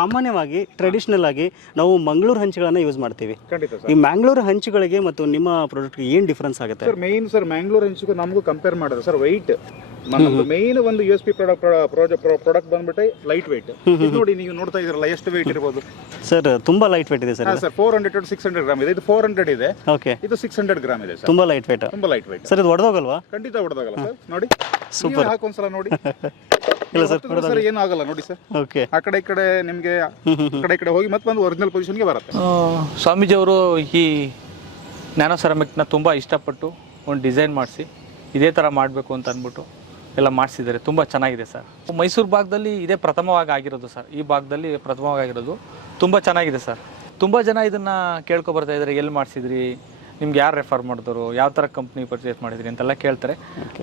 ಸಾಮಾನ್ಯವಾಗಿ ಟ್ರೆಡಿಷನಲ್ ಆಗಿ ನಾವು ಮಂಗಳೂರು ಹಂಚುಗಳನ್ನ ಯೂಸ್ ಮಾಡ್ತೀವಿ. ಖಂಡಿತ ಸರ್. ಈ ಮ್ಯಾಂಗ್ಳೂರು ಹಂಚುಗಳಿಗೆ ಮತ್ತು ನಿಮ್ಮ ಪ್ರಾಡಕ್ಟ್ಗೆ ಏನು ಡಿಫ್ರೆನ್ಸ್ ಆಗುತ್ತೆ? ಸರ್ ಮೇನ್ ಸರ್ ಮ್ಯಾಂಗ್ಳೂರ್ ಹಂಚಿಗೂ ನಮಗೂ ಕಂಪೇರ್ ಮಾಡಿದ್ರೆ ಸರ್ ವೈಟ್ ನಮ್ಮದು ಮೇನ್ ಒಂದು U S P product product ಬಂದ್ಬಿಟ್ಟು ಲೈಟ್ ವೆಯ್ಟ್ ಇದು ನೋಡಿ ನೀವು ನೋಡ್ತಾ ಇದ್ರಲ್ಲ ಎಷ್ಟು ವೆಯ್ಟ್ ಇರ್ಬೋದು? ಸರ್ ತುಂಬಾ ಲೈಟ್ ವೇಟ್ ಇದೆ ಸರ್ ಹಾ sir four hundred to six hundred gram ಇದೆ. ಇದು ಫೋರ್ ಹಂಡ್ರೆಡ್ ಇದೆ. ಓಕೆ ಇದು ಸಿಕ್ಸ್ ಹಂಡ್ರೆಡ್ ಗ್ರಾಮ್ ಇದೆ ಸರ್ ತುಂಬಾ ಲೈಟ್ ವೇಟ್ ತುಂಬಾ ಲೈಟ್ ವೆಯ್ಟ್ ಸರ್ ಇದು ಹೊಡೆದೋಗಲ್ವಾ ಖಂಡಿತ ಹೊಡೆದಾಗಲ್ಲ ಸರ್ ನೋಡಿ. ಸೂಪರ್ ಹಾಕೊಂದ್ಸಲ ನೋಡಿ. ಇಲ್ಲ ಸರ್ ಸರ್ ಏನೂ ಆಗಲ್ಲ ನೋಡಿ ಸರ್ ಓಕೆ ಆ ಕಡೆ ಈ ಕಡೆ ನಿಮಗೆ ಆ ಕಡೆ ಈ ಕಡೆ ಹೋಗಿ ಮತ್ತೆ ಬಂದು ಒರಿಜಿನಲ್ ಪೊಸಿಷನ್ಗೆ ಬರುತ್ತೆ. ಸ್ವಾಮೀಜಿ ಅವರು ಈ ನ್ಯಾನೋ ಸೆರಾಮಿಕ್ನ ತುಂಬ ಇಷ್ಟಪಟ್ಟು ಒಂದು ಡಿಸೈನ್ ಮಾಡಿಸಿ ಇದೇ ಥರ ಮಾಡಬೇಕು ಅಂತ ಅಂದ್ಬಿಟ್ಟು ಎಲ್ಲ ಮಾಡಿಸಿದ್ದಾರೆ. ತುಂಬ ಚೆನ್ನಾಗಿದೆ ಸರ್. ಮೈಸೂರು ಭಾಗದಲ್ಲಿ ಇದೇ ಪ್ರಥಮವಾಗಿ ಆಗಿರೋದು ಸರ್. ಈ ಭಾಗದಲ್ಲಿ ಪ್ರಥಮವಾಗಿ ಆಗಿರೋದು. ತುಂಬ ಚೆನ್ನಾಗಿದೆ ಸರ್. ತುಂಬ ಜನ ಇದನ್ನು ಕೇಳ್ಕೊ ಬರ್ತಾ ಇದ್ದಾರೆ. ಎಲ್ಲಿ ಮಾಡಿಸಿದ್ರಿ? ನಿಮ್ಗೆ ಯಾರು ರೆಫರ್ ಮಾಡಿದ್ರು ಯಾವ ಥರ ಕಂಪ್ನಿ ಪರ್ಚೇಸ್ ಮಾಡಿದ್ರಿ ಅಂತೆಲ್ಲ ಕೇಳ್ತಾರೆ.